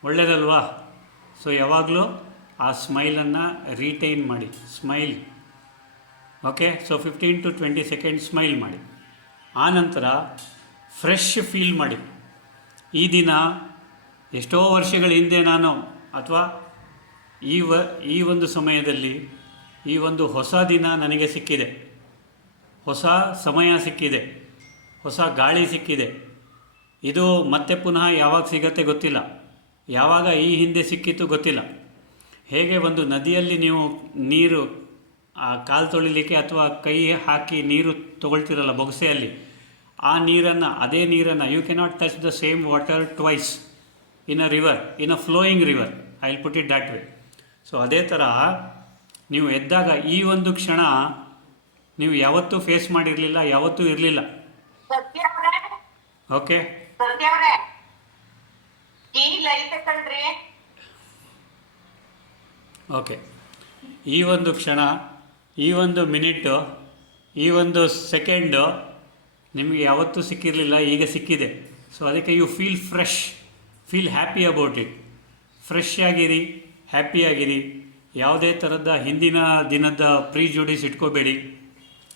ಒಳ್ಳೆಯದಲ್ವಾ? ಸೊ ಯಾವಾಗಲೂ ಆ ಸ್ಮೈಲನ್ನು ರೀಟೈನ್ ಮಾಡಿ. Smile. Okay, so 15 to 20 second smile ಮಾಡಿ. ಆನಂತರ ಫ್ರೆಶ್ ಫೀಲ್ ಮಾಡಿ. ಈ ದಿನ ಎಷ್ಟೋ ವರ್ಷಗಳ ಹಿಂದೆ ನಾನು ಅಥವಾ ಈ ಒಂದು ಸಮಯದಲ್ಲಿ ಈ ಒಂದು ಹೊಸ ದಿನ ನನಗೆ ಸಿಕ್ಕಿದೆ, ಹೊಸ ಸಮಯ ಸಿಕ್ಕಿದೆ, ಹೊಸ ಗಾಳಿ ಸಿಕ್ಕಿದೆ. ಇದು ಮತ್ತೆ ಪುನಃ ಯಾವಾಗ ಸಿಗತ್ತೆ ಗೊತ್ತಿಲ್ಲ, ಯಾವಾಗ ಈ ಹಿಂದೆ ಸಿಕ್ಕಿತ್ತು ಗೊತ್ತಿಲ್ಲ. ಹೇಗೆ ಒಂದು ನದಿಯಲ್ಲಿ ನೀವು ನೀರು ಕಾಲು ತೊಳಿಲಿಕ್ಕೆ ಅಥವಾ ಕೈ ಹಾಕಿ ನೀರು ತೊಗೊಳ್ತಿರಲ್ಲ ಬೊಗಸೆಯಲ್ಲಿ, ಅದೇ ನೀರನ್ನು you cannot touch the same water twice in a river, in a flowing river. I will put it that way. So ಅದೇ ಥರ ನೀವು ಎದ್ದಾಗ ಈ ಒಂದು ಕ್ಷಣ ನೀವು ಯಾವತ್ತೂ ಫೇಸ್ ಮಾಡಿರಲಿಲ್ಲ, ಯಾವತ್ತೂ ಇರಲಿಲ್ಲ. ಓಕೆ, ಓಕೆ, ಈ ಒಂದು ಕ್ಷಣ, ಈ ಒಂದು ಮಿನಿಟು, ಈ ಒಂದು ಸೆಕೆಂಡು ನಿಮಗೆ ಯಾವತ್ತೂ ಸಿಕ್ಕಿರಲಿಲ್ಲ, ಈಗ ಸಿಕ್ಕಿದೆ. ಸೊ ಅದಕ್ಕೆ you feel fresh, feel happy about it. Fresh ಆಗಿರಿ, ಹ್ಯಾಪಿಯಾಗಿರಿ. ಯಾವುದೇ ಥರದ ಹಿಂದಿನ ದಿನದ ಪ್ರಿಜುಡಿಸ್ ಇಟ್ಕೋಬೇಡಿ.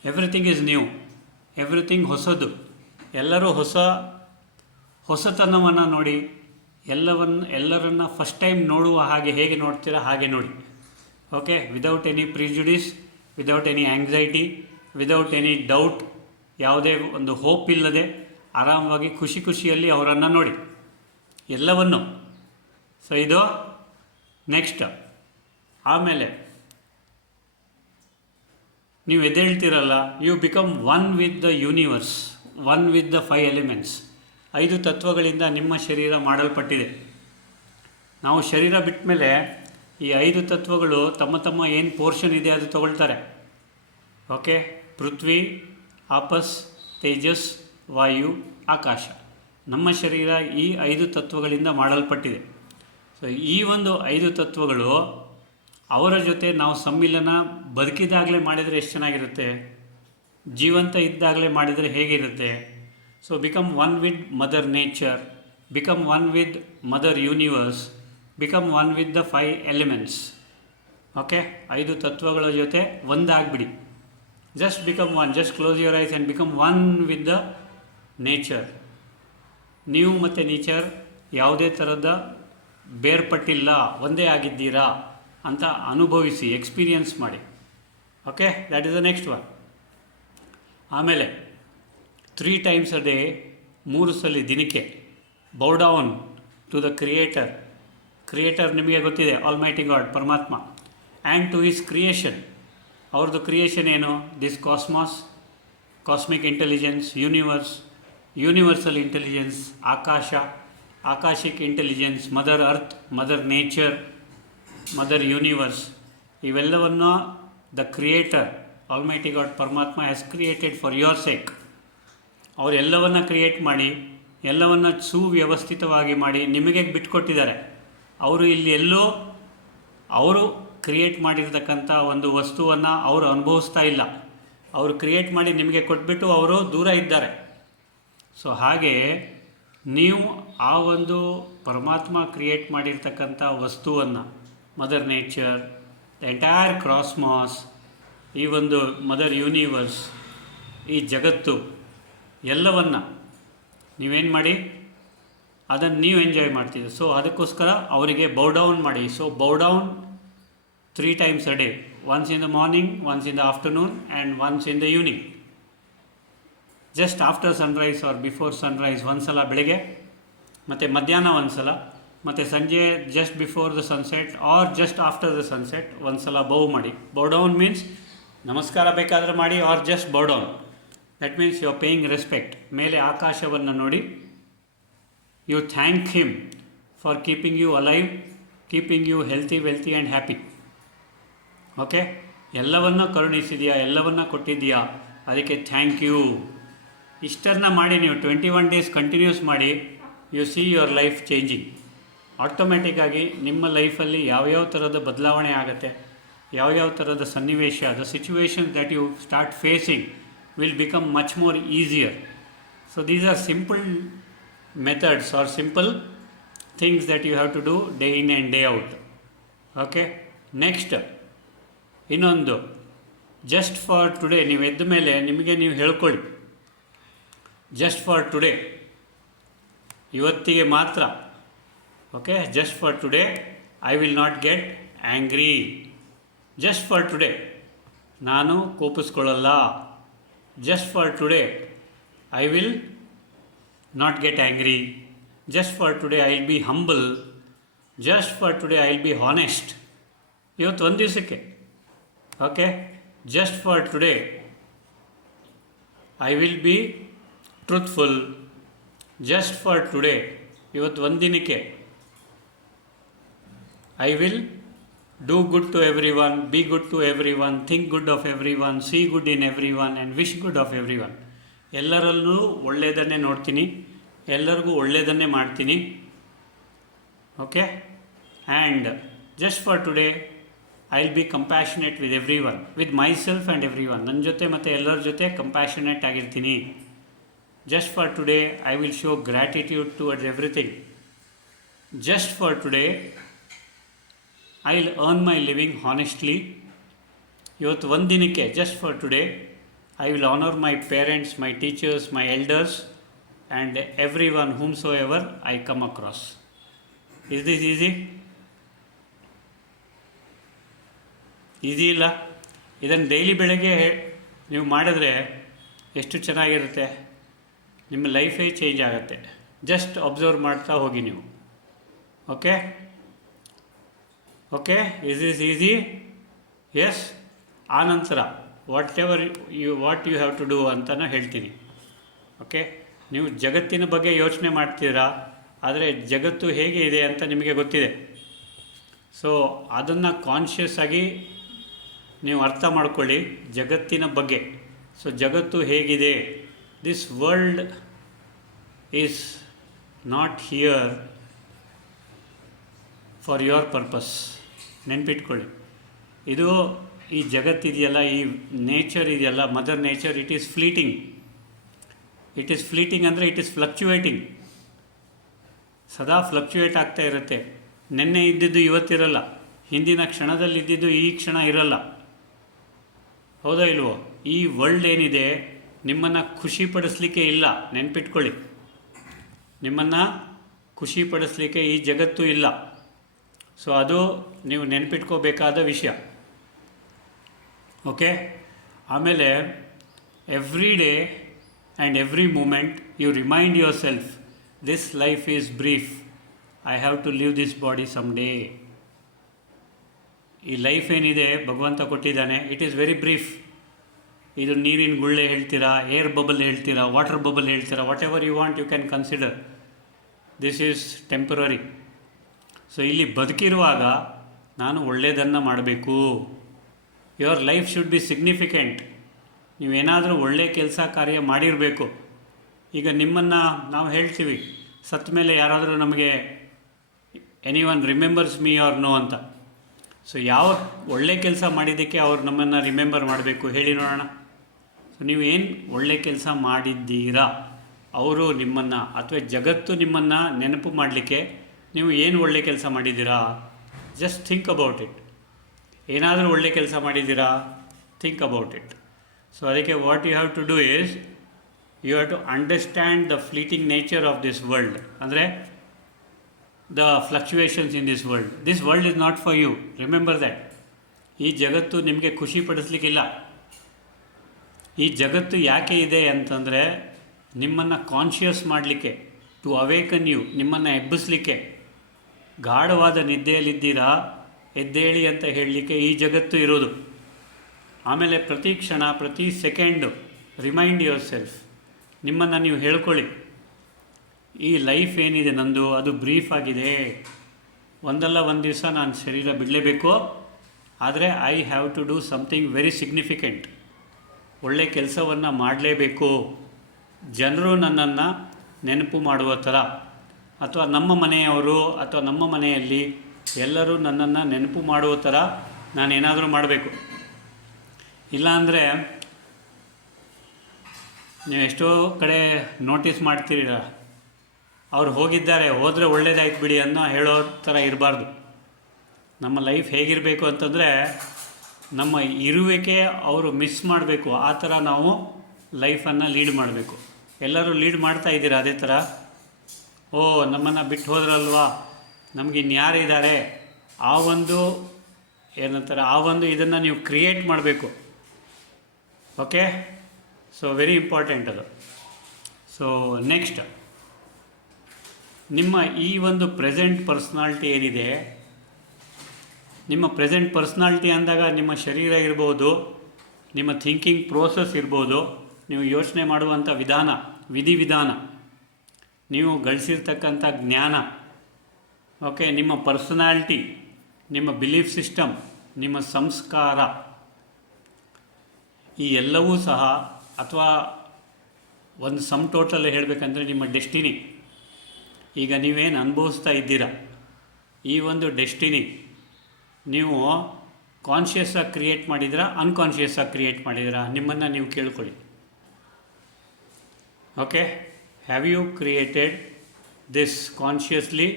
ಎವ್ರಿಥಿಂಗ್ ಈಸ್ ನ್ಯೂ, ಎವ್ರಿಥಿಂಗ್ ಹೊಸದು. ಎಲ್ಲರೂ ಹೊಸತನವನ್ನು ನೋಡಿ. ಎಲ್ಲರನ್ನ ಫಸ್ಟ್ ಟೈಮ್ ನೋಡುವ ಹಾಗೆ ಹೇಗೆ ನೋಡ್ತೀರಾ ಹಾಗೆ ನೋಡಿ. Okay, without any prejudice, without any anxiety, without any doubt, ಯಾವುದೇ ಒಂದು ಹೋಪ್ ಇಲ್ಲದೆ ಆರಾಮವಾಗಿ ಖುಷಿಯಲ್ಲಿ ಅವರನ್ನು ನೋಡಿ ಎಲ್ಲವನ್ನು. ಸೊ ಇದು ನೆಕ್ಸ್ಟ್. ಆಮೇಲೆ ನೀವು ಎದ್ದೇಳ್ತಿರಲ್ಲ, you become one with the universe, one with the 5 elements. 5 ತತ್ವಗಳಿಂದ ನಿಮ್ಮ ಶರೀರ ಮಾಡಲ್ಪಟ್ಟಿದೆ. ನಾವು ಶರೀರ ಬಿಟ್ಟ ಮೇಲೆ ಈ 5 ತತ್ವಗಳು ತಮ್ಮ ಏನು ಪೋರ್ಷನ್ ಇದೆ ಅದು ತಗೊಳ್ತಾರೆ. ಓಕೆ, ಪೃಥ್ವಿ, ಆಪಸ್, ತೇಜಸ್, ವಾಯು, ಆಕಾಶ. ನಮ್ಮ ಶರೀರ ಈ 5 ತತ್ವಗಳಿಂದ ಮಾಡಲ್ಪಟ್ಟಿದೆ. ಸೊ ಈ ಒಂದು 5 ತತ್ವಗಳು ಅವರ ಜೊತೆ ನಾವು ಸಮ್ಮಿಲನ ಬದುಕಿದಾಗಲೇ ಮಾಡಿದರೆ ಎಷ್ಟು ಚೆನ್ನಾಗಿರುತ್ತೆ, ಜೀವಂತ ಇದ್ದಾಗಲೇ ಮಾಡಿದರೆ ಹೇಗಿರುತ್ತೆ. So become one with mother nature, become one with mother universe, become one with the 5 elements. Okay, 5 ತತ್ವಗಳ ಜೊತೆ ಒಂದಾಗ್ಬಿಡಿ. Just become one, just close your eyes and become one with the nature. ನೀವು ಮತ್ತು ನೇಚರ್ ಯಾವುದೇ ಥರದ ಬೇರ್ಪಟ್ಟಿಲ್ಲ, ಒಂದೇ ಆಗಿದ್ದೀರಾ ಅಂತ ಅನುಭವಿಸಿ, ಎಕ್ಸ್ಪೀರಿಯನ್ಸ್ ಮಾಡಿ. Okay, that is the next one. ಆಮೇಲೆ 3 times a day, 3 ಸಲ ದಿನಕ್ಕೆ bow down to the creator ನಿಮಗೆ ಗೊತ್ತಿದೆ, ಆಲ್ಮೈಟಿ ಗಾಡ್, ಪರಮಾತ್ಮ, ಆ್ಯಂಡ್ ಟು ಹಿಸ್ ಕ್ರಿಯೇಷನ್. ಅವ್ರದ್ದು ಕ್ರಿಯೇಷನ್ ಏನು? This cosmos, cosmic intelligence, universal intelligence, akashic intelligence, mother earth, mother nature, mother universe, ಇವೆಲ್ಲವನ್ನು ದ ಕ್ರಿಯೇಟರ್ ಆಲ್ಮೈಟಿ ಗಾಡ್ ಪರಮಾತ್ಮ has created for your sake. ಅವರೆಲ್ಲವನ್ನು ಕ್ರಿಯೇಟ್ ಮಾಡಿ, ಎಲ್ಲವನ್ನು ಸುವ್ಯವಸ್ಥಿತವಾಗಿ ಮಾಡಿ ನಿಮಗೆ ಬಿಟ್ಕೊಟ್ಟಿದ್ದಾರೆ. ಅವರು ಇಲ್ಲಿ ಎಲ್ಲೋ ಅವರು ಕ್ರಿಯೇಟ್ ಮಾಡಿರ್ತಕ್ಕಂಥ ಒಂದು ವಸ್ತುವನ್ನು ಅವರು ಅನುಭವಿಸ್ತಾ ಇಲ್ಲ. ಅವರು ಕ್ರಿಯೇಟ್ ಮಾಡಿ ನಿಮಗೆ ಕೊಟ್ಬಿಟ್ಟು ಅವರು ದೂರ ಇದ್ದಾರೆ. ಸೊ ಹಾಗೆ ನೀವು ಆ ಒಂದು ಪರಮಾತ್ಮ ಕ್ರಿಯೇಟ್ ಮಾಡಿರ್ತಕ್ಕಂಥ ವಸ್ತುವನ್ನು, mother nature, the entire cosmos, ಈ ಒಂದು ಮದರ್ ಯೂನಿವರ್ಸ್, ಈ ಜಗತ್ತು ಎಲ್ಲವನ್ನು ನೀವೇನು ಮಾಡಿ, ಅದನ್ನು ನೀವು ಎಂಜಾಯ್ ಮಾಡ್ತೀರಿ. ಸೊ ಅದಕ್ಕೋಸ್ಕರ ಅವರಿಗೆ ಬೌ ಡೌನ್ ಮಾಡಿ. So bow down 3 times a day, once in the morning, once in the afternoon, and once in the evening. Just after sunrise or before sunrise ಒಂದು ಸಲ ಬೆಳಗ್ಗೆ, ಮತ್ತು ಮಧ್ಯಾಹ್ನ ಒಂದು ಸಲ, ಮತ್ತು ಸಂಜೆ just before the sunset or just after the sunset ಒಂದು ಸಲ ಬೌ ಮಾಡಿ. ಬೌ ಡೌನ್ ಮೀನ್ಸ್ ನಮಸ್ಕಾರ ಬೇಕಾದರೆ ಮಾಡಿ, or just bow down. That means you are paying respect. ಮೇಲೆ ಆಕಾಶವನ್ನು ನೋಡಿ, you thank him for keeping you alive, keeping you healthy, wealthy and happy. Okay, ಎಲ್ಲವನ್ನ ಕರುಣಿಸಿದೆಯಾ, ಎಲ್ಲವನ್ನ ಕೊಟ್ಟಿದೆಯಾ, ಅದಕ್ಕೆ ಥ್ಯಾಂಕ್ ಯು. ಇಷ್ಟನ್ನು ಮಾಡಿ ನೀವು 21 days ಕಂಟಿನ್ಯೂಸ್ ಮಾಡಿ, you see your life changing. ಆಟೋಮ್ಯಾಟಿಕ್ಕಾಗಿ ನಿಮ್ಮ ಲೈಫಲ್ಲಿ ಯಾವ್ಯಾವ ಥರದ ಬದಲಾವಣೆ ಆಗುತ್ತೆ, ಯಾವ್ಯಾವ ಥರದ ಸನ್ನಿವೇಶ, the situation that you start facing will become much more easier. So these are simple methods or simple things that you have to do day in and day out. Okay, next ಇನ್ನೊಂದು, ಜಸ್ಟ್ ಫಾರ್ ಟುಡೇ. ನೀವು ಎದ್ದ ಮೇಲೆ ನಿಮಗೆ ನೀವು ಹೇಳ್ಕೊಳ್ಳಿ, ಜಸ್ಟ್ ಫಾರ್ ಟುಡೇ, ಇವತ್ತಿಗೆ ಮಾತ್ರ. Okay, just for today I will not get angry. Just for today ನಾನು ಕೋಪಿಸ್ಕೊಳ್ಳಲ್ಲ. Just for today, I will not get angry. Just for today, I will be humble. Just for today, I will be honest. ಇವತ್ತು ಒಂದು ದಿವಸಕ್ಕೆ. Okay, just for today, I will be truthful. Just for today, ಇವತ್ತು ಒಂದು ದಿನಕ್ಕೆ I will do good to everyone, be good to everyone, think good of everyone, see good in everyone and wish good of everyone. ಎಲ್ಲರಲ್ಲೂ ಒಳ್ಳೆಯದನ್ನೇ ನೋಡ್ತೀನಿ, ಎಲ್ಲರಿಗೂ ಒಳ್ಳೆಯದನ್ನೇ ಮಾಡ್ತೀನಿ. Okay, and just for today I will be compassionate with everyone, with myself and everyone. ನನ್ನ ಜೊತೆ ಮತ್ತು ಎಲ್ಲರ ಜೊತೆ ಕಂಪ್ಯಾಷನೇಟ್ ಆಗಿರ್ತೀನಿ. Just for today I will show gratitude towards everything. Just for today I will earn my living honestly. ಇವತ್ತು ಒಂದು ದಿನಕ್ಕೆ, just for today I will honour my parents, my teachers, my elders and every one whomsoever I come across. Is this easy? Easy ಇಲ್ಲ. ಇದನ್ನು ಡೈಲಿ ಬೆಳಗ್ಗೆ ನೀವು ಮಾಡಿದ್ರೆ ಎಷ್ಟು ಚೆನ್ನಾಗಿರುತ್ತೆ, ನಿಮ್ಮ ಲೈಫೇ ಚೇಂಜ್ ಆಗುತ್ತೆ. ಜಸ್ಟ್ ಅಬ್ಸರ್ವ್ ಮಾಡ್ತಾ ಹೋಗಿ ನೀವು. Okay okay, is this easy? Yes. ಆನಂತರ what you have to do ಅಂತಲೂ ಹೇಳ್ತೀನಿ. ಓಕೆ, ನೀವು ಜಗತ್ತಿನ ಬಗ್ಗೆ ಯೋಚನೆ ಮಾಡ್ತೀರಾ, ಆದರೆ ಜಗತ್ತು ಹೇಗೆ ಇದೆ ಅಂತ ನಿಮಗೆ ಗೊತ್ತಿದೆ. ಸೊ ಅದನ್ನು ಕಾನ್ಷಿಯಸ್ ಆಗಿ ನೀವು ಅರ್ಥ ಮಾಡ್ಕೊಳ್ಳಿ ಜಗತ್ತಿನ ಬಗ್ಗೆ. ಸೊ ಜಗತ್ತು ಹೇಗಿದೆ, this world is not here for your purpose. ನೆನ್ಪಿಟ್ಕೊಳ್ಳಿ, ಇದು ಈ ಜಗತ್ತಿದೆಯಲ್ಲ, ಈ ನೇಚರ್ ಇದೆಯಲ್ಲ, mother nature, it is fleeting. It is fleeting ಅಂದರೆ ಇಟ್ ಈಸ್ ಫ್ಲಕ್ಚುಯೇಟಿಂಗ್. ಸದಾ ಫ್ಲಕ್ಚುಯೇಟ್ ಆಗ್ತಾ ಇರುತ್ತೆ. ನಿನ್ನೆ ಇದ್ದಿದ್ದು ಇವತ್ತಿರಲ್ಲ, ಹಿಂದಿನ ಕ್ಷಣದಲ್ಲಿ ಇದ್ದಿದ್ದು ಈ ಕ್ಷಣ ಇರಲ್ಲ. ಹೌದಾ ಇಲ್ವೋ? ಈ ವರ್ಲ್ಡ್ ಏನಿದೆ ನಿಮ್ಮನ್ನು ಖುಷಿಪಡಿಸ್ಲಿಕ್ಕೆ ಇಲ್ಲ, ನೆನ್ಪಿಟ್ಕೊಳ್ಳಿ. ನಿಮ್ಮನ್ನು ಖುಷಿಪಡಿಸ್ಲಿಕ್ಕೆ ಈ ಜಗತ್ತು ಇಲ್ಲ. ಸೊ ಅದು ನೀವು ನೆನಪಿಟ್ಕೋಬೇಕಾದ ವಿಷಯ. ಓಕೆ. ಆಮೇಲೆ every day and every moment you remind yourself, this life is brief, I have to leave this body some day. ಈ ಲೈಫ್ ಏನಿದೆ ಭಗವಂತ ಕೊಟ್ಟಿದ್ದಾನೆ, ಇಟ್ ಈಸ್ ವೆರಿ ಬ್ರೀಫ್. ಇದು ನೀರಿನ ಗುಳ್ಳೆ ಹೇಳ್ತೀರಾ, ಏರ್ ಬಬಲ್ ಹೇಳ್ತೀರಾ, ವಾಟರ್ ಬಬಲ್ ಹೇಳ್ತೀರಾ, whatever you want you can consider. This is temporary. So ಇಲ್ಲಿ ಬದುಕಿರುವಾಗ ನಾನು ಒಳ್ಳೆಯದನ್ನು ಮಾಡಬೇಕು. Your life should be significant. ನೀವೇನಾದರೂ ಒಳ್ಳೆಯ ಕೆಲಸ ಕಾರ್ಯ ಮಾಡಿರಬೇಕು. ಈಗ ನಿಮ್ಮನ್ನು ನಾವು ಹೇಳ್ತೀವಿ, ಸತ್ತ ಮೇಲೆ ಯಾರಾದರೂ ನಮಗೆ any one remembers me or no ಅಂತ. ಸೊ ಯಾವ ಒಳ್ಳೆ ಕೆಲಸ ಮಾಡಿದ್ದಕ್ಕೆ ಅವ್ರು ನಮ್ಮನ್ನು ರಿಮೆಂಬರ್ ಮಾಡಬೇಕು ಹೇಳಿ ನೋಡೋಣ. ಸೊ ನೀವು ಏನು ಒಳ್ಳೆ ಕೆಲಸ ಮಾಡಿದ್ದೀರಾ, ಅವರು ನಿಮ್ಮನ್ನು ಅಥವಾ ಜಗತ್ತು ನಿಮ್ಮನ್ನು ನೆನಪು ಮಾಡಲಿಕ್ಕೆ ನೀವು ಏನು ಒಳ್ಳೆ ಕೆಲಸ ಮಾಡಿದ್ದೀರಾ, ಜಸ್ಟ್ ಥಿಂಕ್ ಅಬೌಟ್ ಇಟ್. ಏನಾದರೂ ಒಳ್ಳೆ ಕೆಲಸ ಮಾಡಿದ್ದೀರಾ, ಥಿಂಕ್ ಅಬೌಟ್ ಇಟ್. ಸೊ ಅದಕ್ಕೆ what you have to do is, you have to understand the fleeting nature of this world. ಅಂದರೆ the fluctuations in this world. This world is not for you. Remember that. ಈ ಜಗತ್ತು ನಿಮಗೆ ಖುಷಿ ಪಡಿಸ್ಲಿಕ್ಕಿಲ್ಲ. ಈ ಜಗತ್ತು ಯಾಕೆ ಇದೆ ಅಂತಂದರೆ ನಿಮ್ಮನ್ನು ಕಾನ್ಷಿಯಸ್ ಮಾಡಲಿಕ್ಕೆ, ಟು ಅವೇಕನ್ ಯು, ನಿಮ್ಮನ್ನು ಎಬ್ಬಿಸಲಿಕ್ಕೆ. ಗಾಢವಾದ ನಿದ್ದೆಯಲ್ಲಿದ್ದೀರಾ, ಎದ್ದೇಳಿ ಅಂತ ಹೇಳಲಿಕ್ಕೆ ಈ ಜಗತ್ತು ಇರೋದು. ಆಮೇಲೆ ಪ್ರತಿ ಕ್ಷಣ ಪ್ರತಿ ಸೆಕೆಂಡು ರಿಮೈಂಡ್ ಯುವರ್ ಸೆಲ್ಫ್, ನಿಮ್ಮನ್ನು ನೀವು ಹೇಳ್ಕೊಳ್ಳಿ, ಈ ಲೈಫ್ ಏನಿದೆ ನಂದು ಅದು ಬ್ರೀಫ್ ಆಗಿದೆ. ಒಂದಲ್ಲ ಒಂದು ದಿವಸ ನಾನು ಶರೀರ ಬಿಡಲೇಬೇಕು. ಆದರೆ I have to do something very significant. ಒಳ್ಳೆಯ ಕೆಲಸವನ್ನು ಮಾಡಲೇಬೇಕು. ಜನರು ನನ್ನನ್ನು ನೆನಪು ಮಾಡುವ ಥರ, ಅಥವಾ ನಮ್ಮ ಮನೆಯವರು ಅಥವಾ ನಮ್ಮ ಮನೆಯಲ್ಲಿ ಎಲ್ಲರೂ ನನ್ನನ್ನು ನೆನಪು ಮಾಡುವ ಥರ ನಾನೇನಾದರೂ ಮಾಡಬೇಕು. ಇಲ್ಲಾಂದರೆ ನೀವು ಎಷ್ಟೋ ಕಡೆ ನೋಟಿಸ್ ಮಾಡ್ತೀರ, ಅವ್ರು ಹೋಗಿದ್ದಾರೆ, ಹೋದರೆ ಒಳ್ಳೇದಾಯ್ತು ಬಿಡಿ ಅನ್ನೋ ಹೇಳೋ ಥರ ಇರಬಾರ್ದು. ನಮ್ಮ ಲೈಫ್ ಹೇಗಿರಬೇಕು ಅಂತಂದರೆ ನಮ್ಮ ಇರುವಿಕೆ ಅವರು ಮಿಸ್ ಮಾಡಬೇಕು, ಆ ಥರ ನಾವು ಲೈಫನ್ನು ಲೀಡ್ ಮಾಡಬೇಕು. ಎಲ್ಲರೂ ಲೀಡ್ ಮಾಡ್ತಾ ಇದ್ದೀರಾ ಅದೇ ಥರ. ಓ ನಮ್ಮನ್ನು ಬಿಟ್ಟು ಹೋದ್ರಲ್ವಾ, ನಮಗಿನ್ಯಾರಿದ್ದಾರೆ, ಆ ಒಂದು ಏನಂತಾರೆ, ಆ ಒಂದು ಇದನ್ನು ನೀವು ಕ್ರಿಯೇಟ್ ಮಾಡಬೇಕು. ಓಕೆ. ಸೊ ವೆರಿ ಇಂಪಾರ್ಟೆಂಟ್ ಅದು. ಸೊ ನೆಕ್ಸ್ಟ್, ನಿಮ್ಮ ಈ ಒಂದು ಪ್ರೆಸೆಂಟ್ ಪರ್ಸ್ನಾಲಿಟಿ ಏನಿದೆ, ನಿಮ್ಮ ಪ್ರೆಸೆಂಟ್ ಪರ್ಸ್ನಾಲಿಟಿ ಅಂದಾಗ ನಿಮ್ಮ ಶರೀರ ಇರ್ಬೋದು, ನಿಮ್ಮ ಥಿಂಕಿಂಗ್ ಪ್ರೋಸೆಸ್ ಇರ್ಬೋದು, ನೀವು ಯೋಚನೆ ಮಾಡುವಂಥ ವಿಧಾನ, ವಿಧಿವಿಧಾನ, ನೀವು ಗಳಿಸಿರ್ತಕ್ಕಂಥ ಜ್ಞಾನ, ಓಕೆ, ನಿಮ್ಮ ಪರ್ಸನಾಲಿಟಿ, ನಿಮ್ಮ ಬಿಲೀಫ್ ಸಿಸ್ಟಮ್, ನಿಮ್ಮ ಸಂಸ್ಕಾರ, ಈ ಎಲ್ಲವೂ ಸಹ, ಅಥವಾ ಒಂದು ಸಮ್ ಟೋಟಲ್ ಹೇಳಬೇಕಂದ್ರೆ ನಿಮ್ಮ ಡೆಸ್ಟಿನಿ. ಈಗ ನೀವೇನು ಅನುಭವಿಸ್ತಾ ಇದ್ದೀರಾ, ಈ ಒಂದು ಡೆಸ್ಟಿನಿ ನೀವು ಕಾನ್ಷಿಯಸ್ಸಾಗಿ ಕ್ರಿಯೇಟ್ ಮಾಡಿದಿರಾ, ಅನ್ಕಾನ್ಷಿಯಸ್ಸಾಗಿ ಕ್ರಿಯೇಟ್ ಮಾಡಿದಿರಾ, ನಿಮ್ಮನ್ನು ನೀವು ಕೇಳ್ಕೊಳ್ಳಿ. Okay. Have you created this consciously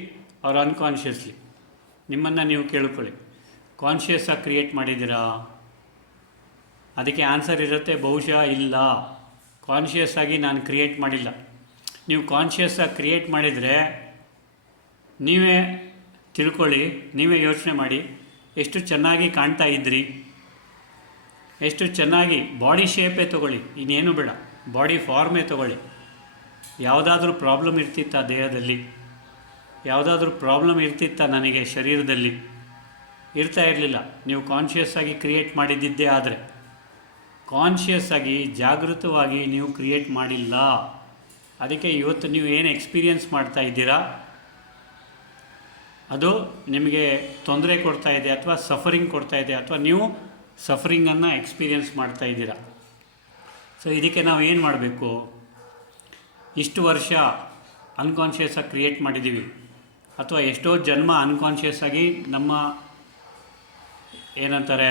or unconsciously? ನಿಮ್ಮನ್ನು ನೀವು ಕೇಳ್ಕೊಳ್ಳಿ. ಕಾನ್ಷಿಯಸ್ಸಾಗಿ ಕ್ರಿಯೇಟ್ ಮಾಡಿದ್ದೀರಾ? ಅದಕ್ಕೆ ಆನ್ಸರ್ ಇರುತ್ತೆ ಬಹುಶಃ ಇಲ್ಲ, ಕಾನ್ಷಿಯಸ್ ಆಗಿ ನಾನು ಕ್ರಿಯೇಟ್ ಮಾಡಿಲ್ಲ. ನೀವು ಕಾನ್ಷಿಯಸ್ಸಾಗಿ ಕ್ರಿಯೇಟ್ ಮಾಡಿದರೆ ನೀವೇ ತಿಳ್ಕೊಳ್ಳಿ, ನೀವೇ ಯೋಚನೆ ಮಾಡಿ, ಎಷ್ಟು ಚೆನ್ನಾಗಿ ಕಾಣ್ತಾ ಇದ್ರಿ, ಎಷ್ಟು ಚೆನ್ನಾಗಿ ಬಾಡಿ ಶೇಪೇ ತೊಗೊಳ್ಳಿ, ಇನ್ನೇನು ಬೇಡ, ಬಾಡಿ ಫಾರ್ಮೇ ತೊಗೊಳ್ಳಿ. ಯಾವುದಾದ್ರೂ ಪ್ರಾಬ್ಲಮ್ ಇರ್ತಿತ್ತಾ ದೇಹದಲ್ಲಿ? ಯಾವುದಾದ್ರೂ ಪ್ರಾಬ್ಲಮ್ ಇರ್ತಿತ್ತಾ ನನಗೆ ಶರೀರದಲ್ಲಿ? ಇರ್ತಾ ಇರಲಿಲ್ಲ. ನೀವು ಕಾನ್ಷಿಯಸ್ಸಾಗಿ ಕ್ರಿಯೇಟ್ ಮಾಡಿದ್ದಿದ್ದೇ. ಆದರೆ ಕಾನ್ಷಿಯಸ್ಸಾಗಿ ಜಾಗೃತವಾಗಿ ನೀವು ಕ್ರಿಯೇಟ್ ಮಾಡಿಲ್ಲ. ಅದಕ್ಕೆ ಇವತ್ತು ನೀವು ಏನು ಎಕ್ಸ್ಪೀರಿಯನ್ಸ್ ಮಾಡ್ತಾ ಇದ್ದೀರಾ ಅದು ನಿಮಗೆ ತೊಂದರೆ ಕೊಡ್ತಾ ಇದೆ, ಅಥವಾ ಸಫರಿಂಗ್ ಕೊಡ್ತಾ ಇದೆ, ಅಥವಾ ನೀವು ಸಫರಿಂಗನ್ನು ಎಕ್ಸ್ಪೀರಿಯನ್ಸ್ ಮಾಡ್ತಾ ಇದ್ದೀರಾ. ಸೊ ಇದಕ್ಕೆ ನಾವು ಏನು ಮಾಡಬೇಕು? ಇಷ್ಟು ವರ್ಷ ಅನ್ಕಾನ್ಷಿಯಸ್ಸಾಗಿ ಕ್ರಿಯೇಟ್ ಮಾಡಿದ್ದೀವಿ, ಅಥವಾ ಎಷ್ಟೋ ಜನ್ಮ ಅನ್ಕಾನ್ಷಿಯಸ್ಸಾಗಿ ನಮ್ಮ ಏನಂತಾರೆ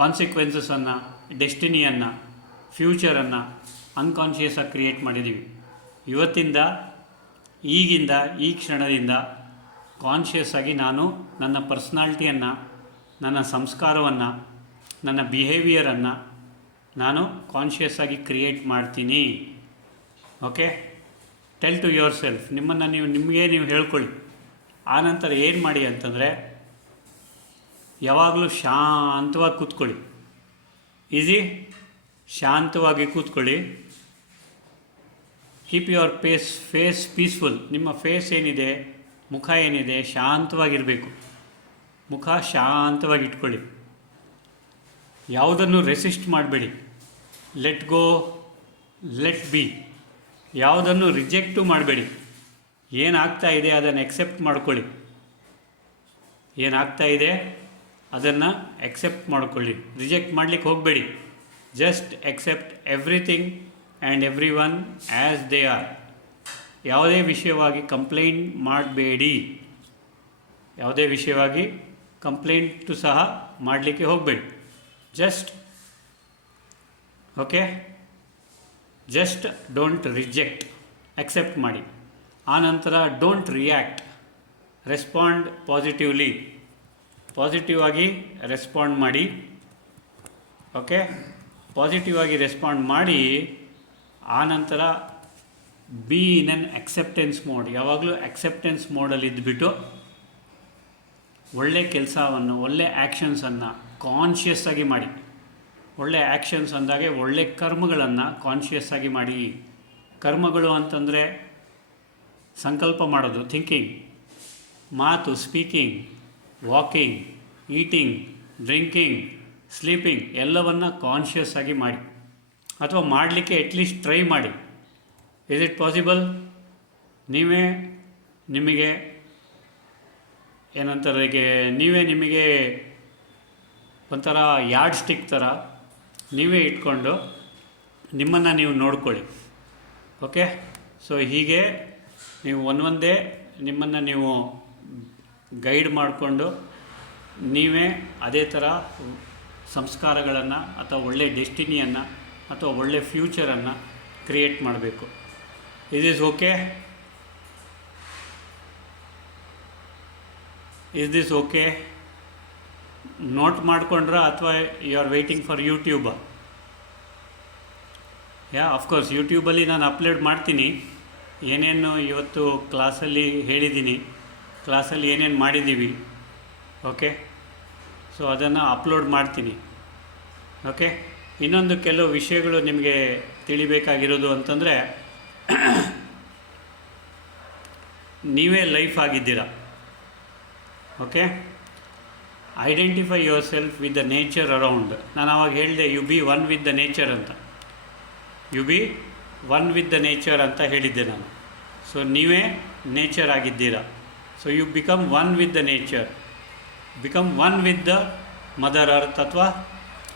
ಕಾನ್ಸಿಕ್ವೆನ್ಸಸನ್ನು, ಡೆಸ್ಟಿನಿಯನ್ನು, ಫ್ಯೂಚರನ್ನು ಅನ್ಕಾನ್ಷಿಯಸ್ಸಾಗಿ ಕ್ರಿಯೇಟ್ ಮಾಡಿದ್ದೀವಿ. ಇವತ್ತಿಂದ, ಈಗಿಂದ, ಈ ಕ್ಷಣದಿಂದ ಕಾನ್ಷಿಯಸ್ಸಾಗಿ ನಾನು ನನ್ನ ಪರ್ಸ್ನಾಲಿಟಿಯನ್ನು, ನನ್ನ ಸಂಸ್ಕಾರವನ್ನು, ನನ್ನ ಬಿಹೇವಿಯರನ್ನು ನಾನು ಕಾನ್ಷಿಯಸ್ಸಾಗಿ ಕ್ರಿಯೇಟ್ ಮಾಡ್ತೀನಿ. Okay. Tell to yourself, ನಿಮ್ಮನ್ನು ನೀವು ಹೇಳ್ಕೊಳ್ಳಿ. ಆನಂತರ ಏನು ಮಾಡಿ ಅಂತಂದರೆ ಯಾವಾಗಲೂ ಶಾಂತವಾಗಿ ಕೂತ್ಕೊಳ್ಳಿ. ಶಾಂತವಾಗಿ ಕೂತ್ಕೊಳ್ಳಿ. Keep your face peaceful. ನಿಮ್ಮ ಫೇಸ್ ಏನಿದೆ, ಮುಖ ಏನಿದೆ, ಶಾಂತವಾಗಿರಬೇಕು. ಮುಖ ಶಾಂತವಾಗಿ ಇಟ್ಕೊಳ್ಳಿ. ಯಾವುದನ್ನು ರೆಸಿಸ್ಟ್ ಮಾಡಬೇಡಿ. Let go, let B. ಯಾವುದನ್ನು ರಿಜೆಕ್ಟು ಮಾಡಬೇಡಿ. ಏನಾಗ್ತಾ ಇದೆ ಅದನ್ನು ಎಕ್ಸೆಪ್ಟ್ ಮಾಡ್ಕೊಳ್ಳಿ. ಏನಾಗ್ತಾ ಇದೆ ಅದನ್ನು ಎಕ್ಸೆಪ್ಟ್ ಮಾಡ್ಕೊಳ್ಳಿ. ರಿಜೆಕ್ಟ್ ಮಾಡಲಿಕ್ಕೆ ಹೋಗಬೇಡಿ. Just accept everything and every one as they are. ಯಾವುದೇ ವಿಷಯವಾಗಿ ಕಂಪ್ಲೇಂಟ್ ಮಾಡಬೇಡಿ. ಯಾವುದೇ ವಿಷಯವಾಗಿ ಕಂಪ್ಲೇಂಟು ಸಹ ಮಾಡಲಿಕ್ಕೆ ಹೋಗಬೇಡಿ. ಜಸ್ಟ್ ಡೋಂಟ್ ರಿಜೆಕ್ಟ್, ಅಕ್ಸೆಪ್ಟ್ ಮಾಡಿ. ಆನಂತರ don't react, respond positively. Positive ಆಗಿ ರೆಸ್ಪಾಂಡ್ ಮಾಡಿ. ಪಾಸಿಟಿವ್ ಆಗಿ ರೆಸ್ಪಾಂಡ್ ಮಾಡಿ. ಆನಂತರ ಬಿ ಇನ್ ಅನ್ ಅಕ್ಸೆಪ್ಟೆನ್ಸ್ ಮೋಡ್. ಯಾವಾಗಲೂ ಅಕ್ಸೆಪ್ಟೆನ್ಸ್ ಮೋಡಲ್ಲಿ ಇದ್ದುಬಿಟ್ಟು ಒಳ್ಳೆ ಕೆಲಸವನ್ನು, ಒಳ್ಳೆ ಆ್ಯಕ್ಷನ್ಸನ್ನು ಕಾನ್ಷಿಯಸ್ ಆಗಿ ಮಾಡಿ. ಒಳ್ಳೆ ಆ್ಯಕ್ಷನ್ಸ್ ಅಂದಾಗೆ ಒಳ್ಳೆ ಕರ್ಮಗಳನ್ನು ಕಾನ್ಷಿಯಸ್ ಆಗಿ ಮಾಡಿ. ಕರ್ಮಗಳು ಅಂತಂದರೆ ಸಂಕಲ್ಪ ಮಾಡೋದು, ಥಿಂಕಿಂಗ್, ಮಾತು, speaking, walking, eating, drinking, sleeping ಎಲ್ಲವನ್ನು ಕಾನ್ಷಿಯಸ್ ಆಗಿ ಮಾಡಿ. ಅಥವಾ ಮಾಡಲಿಕ್ಕೆ ಅಟ್ಲೀಸ್ಟ್ ಟ್ರೈ ಮಾಡಿ. Is it possible? ನಿಮಗೆ ಏನಂತಾರೆ, ನಿಮಗೆ ಒಂಥರ ಯಾರ್ಡ್ ಸ್ಟಿಕ್ ಥರ ನೀವೇ ಇಟ್ಕೊಂಡು ನಿಮ್ಮನ್ನು ನೀವು ನೋಡ್ಕೊಳ್ಳಿ. ಸೊ ಹೀಗೆ ನೀವು ಒಂದೊಂದೇ ನಿಮ್ಮನ್ನು ನೀವು ಗೈಡ್ ಮಾಡಿಕೊಂಡು ನೀವೇ ಅದೇ ಥರ ಸಂಸ್ಕಾರಗಳನ್ನು ಅಥವಾ ಒಳ್ಳೆಯ ಡೆಸ್ಟಿನಿಯನ್ನು ಅಥವಾ ಒಳ್ಳೆಯ ಫ್ಯೂಚರನ್ನು ಕ್ರಿಯೇಟ್ ಮಾಡಬೇಕು. Is this okay? ನೋಟ್ ಮಾಡಿಕೊಂಡ್ರ ಅಥವಾ ಯು ಆರ್ ವೆಯ್ಟಿಂಗ್ ಫಾರ್ ಯೂಟ್ಯೂಬ? ಅಫ್ಕೋರ್ಸ್ ಯೂಟ್ಯೂಬಲ್ಲಿ ನಾನು ಅಪ್ಲೋಡ್ ಮಾಡ್ತೀನಿ. ಏನೇನು ಇವತ್ತು ಕ್ಲಾಸಲ್ಲಿ ಹೇಳಿದ್ದೀನಿ, ಕ್ಲಾಸಲ್ಲಿ ಏನೇನು ಮಾಡಿದ್ದೀವಿ, ಸೊ ಅದನ್ನು ಅಪ್ಲೋಡ್ ಮಾಡ್ತೀನಿ. ಇನ್ನೊಂದು ಕೆಲವು ವಿಷಯಗಳು ನಿಮಗೆ ತಿಳಿಬೇಕಾಗಿರೋದು ಅಂತಂದರೆ, ನೀವೇ ಲೈಫ್ ಆಗಿದ್ದೀರಾ. Identify yourself with the nature around. ನಾನು ಆವಾಗ ಹೇಳಿದೆ you be one with the nature ಅಂತ. You be one with the nature ಅಂತ ಹೇಳಿದ್ದೆ ನಾನು. ಸೊ ನೀವೇ ನೇಚರ್ ಆಗಿದ್ದೀರಾ. So you become one with the nature, become one with the mother earth ಅಥವಾ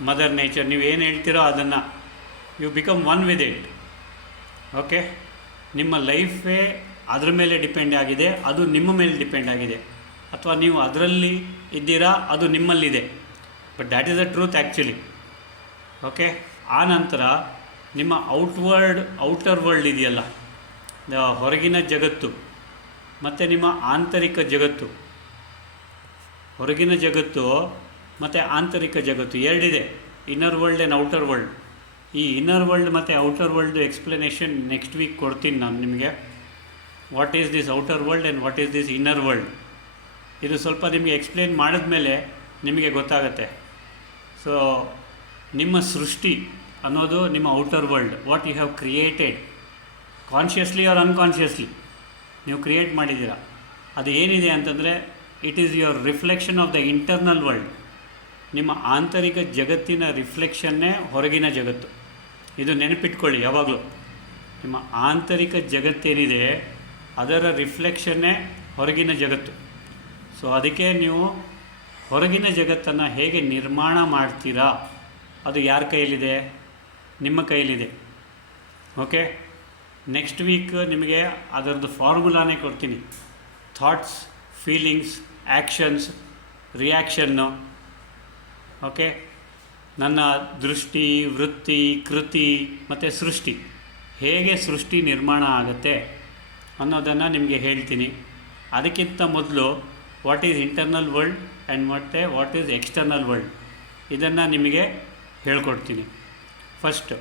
ಮದರ್ ನೇಚರ್. ನೀವು ಏನು ಹೇಳ್ತೀರೋ ಅದನ್ನು you become one with it. ನಿಮ್ಮ ಲೈಫೇ ಅದ್ರ ಮೇಲೆ ಡಿಪೆಂಡ್ ಆಗಿದೆ, ಅದು ನಿಮ್ಮ ಮೇಲೆ ಡಿಪೆಂಡ್ ಆಗಿದೆ. ಅಥವಾ ನೀವು ಅದರಲ್ಲಿ ಇದ್ದೀರಾ, ಅದು ನಿಮ್ಮಲ್ಲಿದೆ. But that is the truth actually. ಆ ನಂತರ ನಿಮ್ಮ ಔಟರ್ ವರ್ಲ್ಡ್ ಇದೆಯಲ್ಲ, ಹೊರಗಿನ ಜಗತ್ತು ಮತ್ತು ನಿಮ್ಮ ಆಂತರಿಕ ಜಗತ್ತು. ಹೊರಗಿನ ಜಗತ್ತು ಮತ್ತು ಆಂತರಿಕ ಜಗತ್ತು ಎರಡಿದೆ, inner world and outer world. ಈ ಇನ್ನರ್ ವರ್ಲ್ಡ್ ಮತ್ತು outer world explanation next week ಕೊಡ್ತೀನಿ ನಾನು ನಿಮಗೆ. What is this outer world and what is this inner world. ಇದು ಸ್ವಲ್ಪ ನಿಮಗೆ ಎಕ್ಸ್ಪ್ಲೇನ್ ಮಾಡಿದ್ಮೇಲೆ ನಿಮಗೆ ಗೊತ್ತಾಗುತ್ತೆ. ಸೊ ನಿಮ್ಮ ಸೃಷ್ಟಿ ಅನ್ನೋದು ನಿಮ್ಮ outer world, what you have created consciously or unconsciously ನೀವು ಕ್ರಿಯೇಟ್ ಮಾಡಿದ್ದೀರಾ. ಅದು ಏನಿದೆ ಅಂತಂದರೆ it is your reflection of the internal world. ನಿಮ್ಮ ಆಂತರಿಕ ಜಗತ್ತಿನ ರಿಫ್ಲೆಕ್ಷನ್ನೇ ಹೊರಗಿನ ಜಗತ್ತು. ಇದು ನೆನಪಿಟ್ಕೊಳ್ಳಿ ಯಾವಾಗಲೂ. ನಿಮ್ಮ ಆಂತರಿಕ ಜಗತ್ತೇನಿದೆ ಅದರ ರಿಫ್ಲೆಕ್ಷನ್ನೇ ಹೊರಗಿನ ಜಗತ್ತು. ಸೊ ಅದಕ್ಕೆ ನೀವು ಹೊರಗಿನ ಜಗತ್ತನ್ನು ಹೇಗೆ ನಿರ್ಮಾಣ ಮಾಡ್ತೀರಾ ಅದು ಯಾರ ಕೈಯಲ್ಲಿದೆ? ನಿಮ್ಮ ಕೈಯಲ್ಲಿದೆ. ನೆಕ್ಸ್ಟ್ ವೀಕ್ ನಿಮಗೆ ಅದರದ್ದು ಫಾರ್ಮುಲಾನೇ ಕೊಡ್ತೀನಿ. Thoughts, feelings, actions, reaction. ನನ್ನ ದೃಷ್ಟಿ, ವೃತ್ತಿ, ಕೃತಿ ಮತ್ತು ಸೃಷ್ಟಿ, ಹೇಗೆ ಸೃಷ್ಟಿ ನಿರ್ಮಾಣ ಆಗುತ್ತೆ ಅನ್ನೋದನ್ನು ನಿಮಗೆ ಹೇಳ್ತೀನಿ. ಅದಕ್ಕಿಂತ ಮೊದಲು what is internal world and what is external world ಇದನ್ನು ನಿಮಗೆ ಹೇಳ್ಕೊಡ್ತೀನಿ ಫಸ್ಟ್.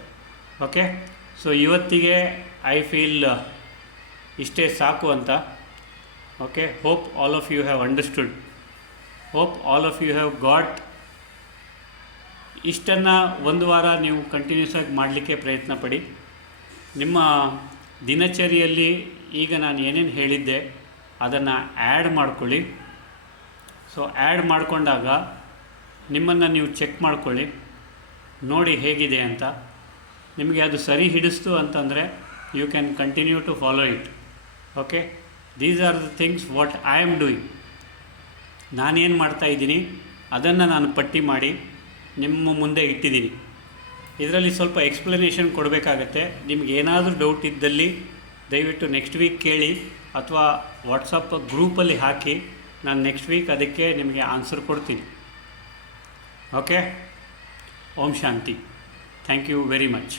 ಸೊ ಇವತ್ತಿಗೆ ಐ ಫೀಲ್ ಇಷ್ಟೇ ಸಾಕು ಅಂತ. Okay, hope all of you have understood. Hope all of you have got. ಇಷ್ಟನ್ನು ಒಂದು ವಾರ ನೀವು ಕಂಟಿನ್ಯೂಸ್ ಆಗಿ ಮಾಡಲಿಕ್ಕೆ ಪ್ರಯತ್ನ ಪಡಿ. ನಿಮ್ಮ ದಿನಚರಿಯಲ್ಲಿ ಈಗ ನಾನು ಏನೇನು ಹೇಳಿದ್ದೆ ಅದನ್ನು ಆ್ಯಡ್ ಮಾಡ್ಕೊಳ್ಳಿ. ಸೊ ಆ್ಯಡ್ ಮಾಡಿಕೊಂಡಾಗ ನಿಮ್ಮನ್ನು ನೀವು ಚೆಕ್ ಮಾಡ್ಕೊಳ್ಳಿ, ನೋಡಿ ಹೇಗಿದೆ ಅಂತ. ನಿಮಗೆ ಅದು ಸರಿ ಹಿಡಿಸ್ತು ಅಂತಂದರೆ you can continue to follow it. Okay, these are the things what I am doing. ನಾನೇನು ಮಾಡ್ತಾಯಿದ್ದೀನಿ ಅದನ್ನು ನಾನು ಪಟ್ಟಿ ಮಾಡಿ ನಿಮ್ಮ ಮುಂದೆ ಇಟ್ಟಿದ್ದೀನಿ. ಇದರಲ್ಲಿ ಸ್ವಲ್ಪ ಎಕ್ಸ್ಪ್ಲನೇಷನ್ ಕೊಡಬೇಕಾಗತ್ತೆ. ನಿಮ್ಗೆ ಏನಾದರೂ ಡೌಟ್ ಇದ್ದಲ್ಲಿ ದಯವಿಟ್ಟು ನೆಕ್ಸ್ಟ್ ವೀಕ್ ಕೇಳಿ ಅಥವಾ ವಾಟ್ಸಪ್ ಗ್ರೂಪಲ್ಲಿ ಹಾಕಿ. ನಾನು ನೆಕ್ಸ್ಟ್ ವೀಕ್ ಅದಕ್ಕೆ ನಿಮಗೆ ಆನ್ಸರ್ ಕೊಡ್ತೀನಿ. ಓಕೆ, ಓಂ ಶಾಂತಿ. Thank you very much.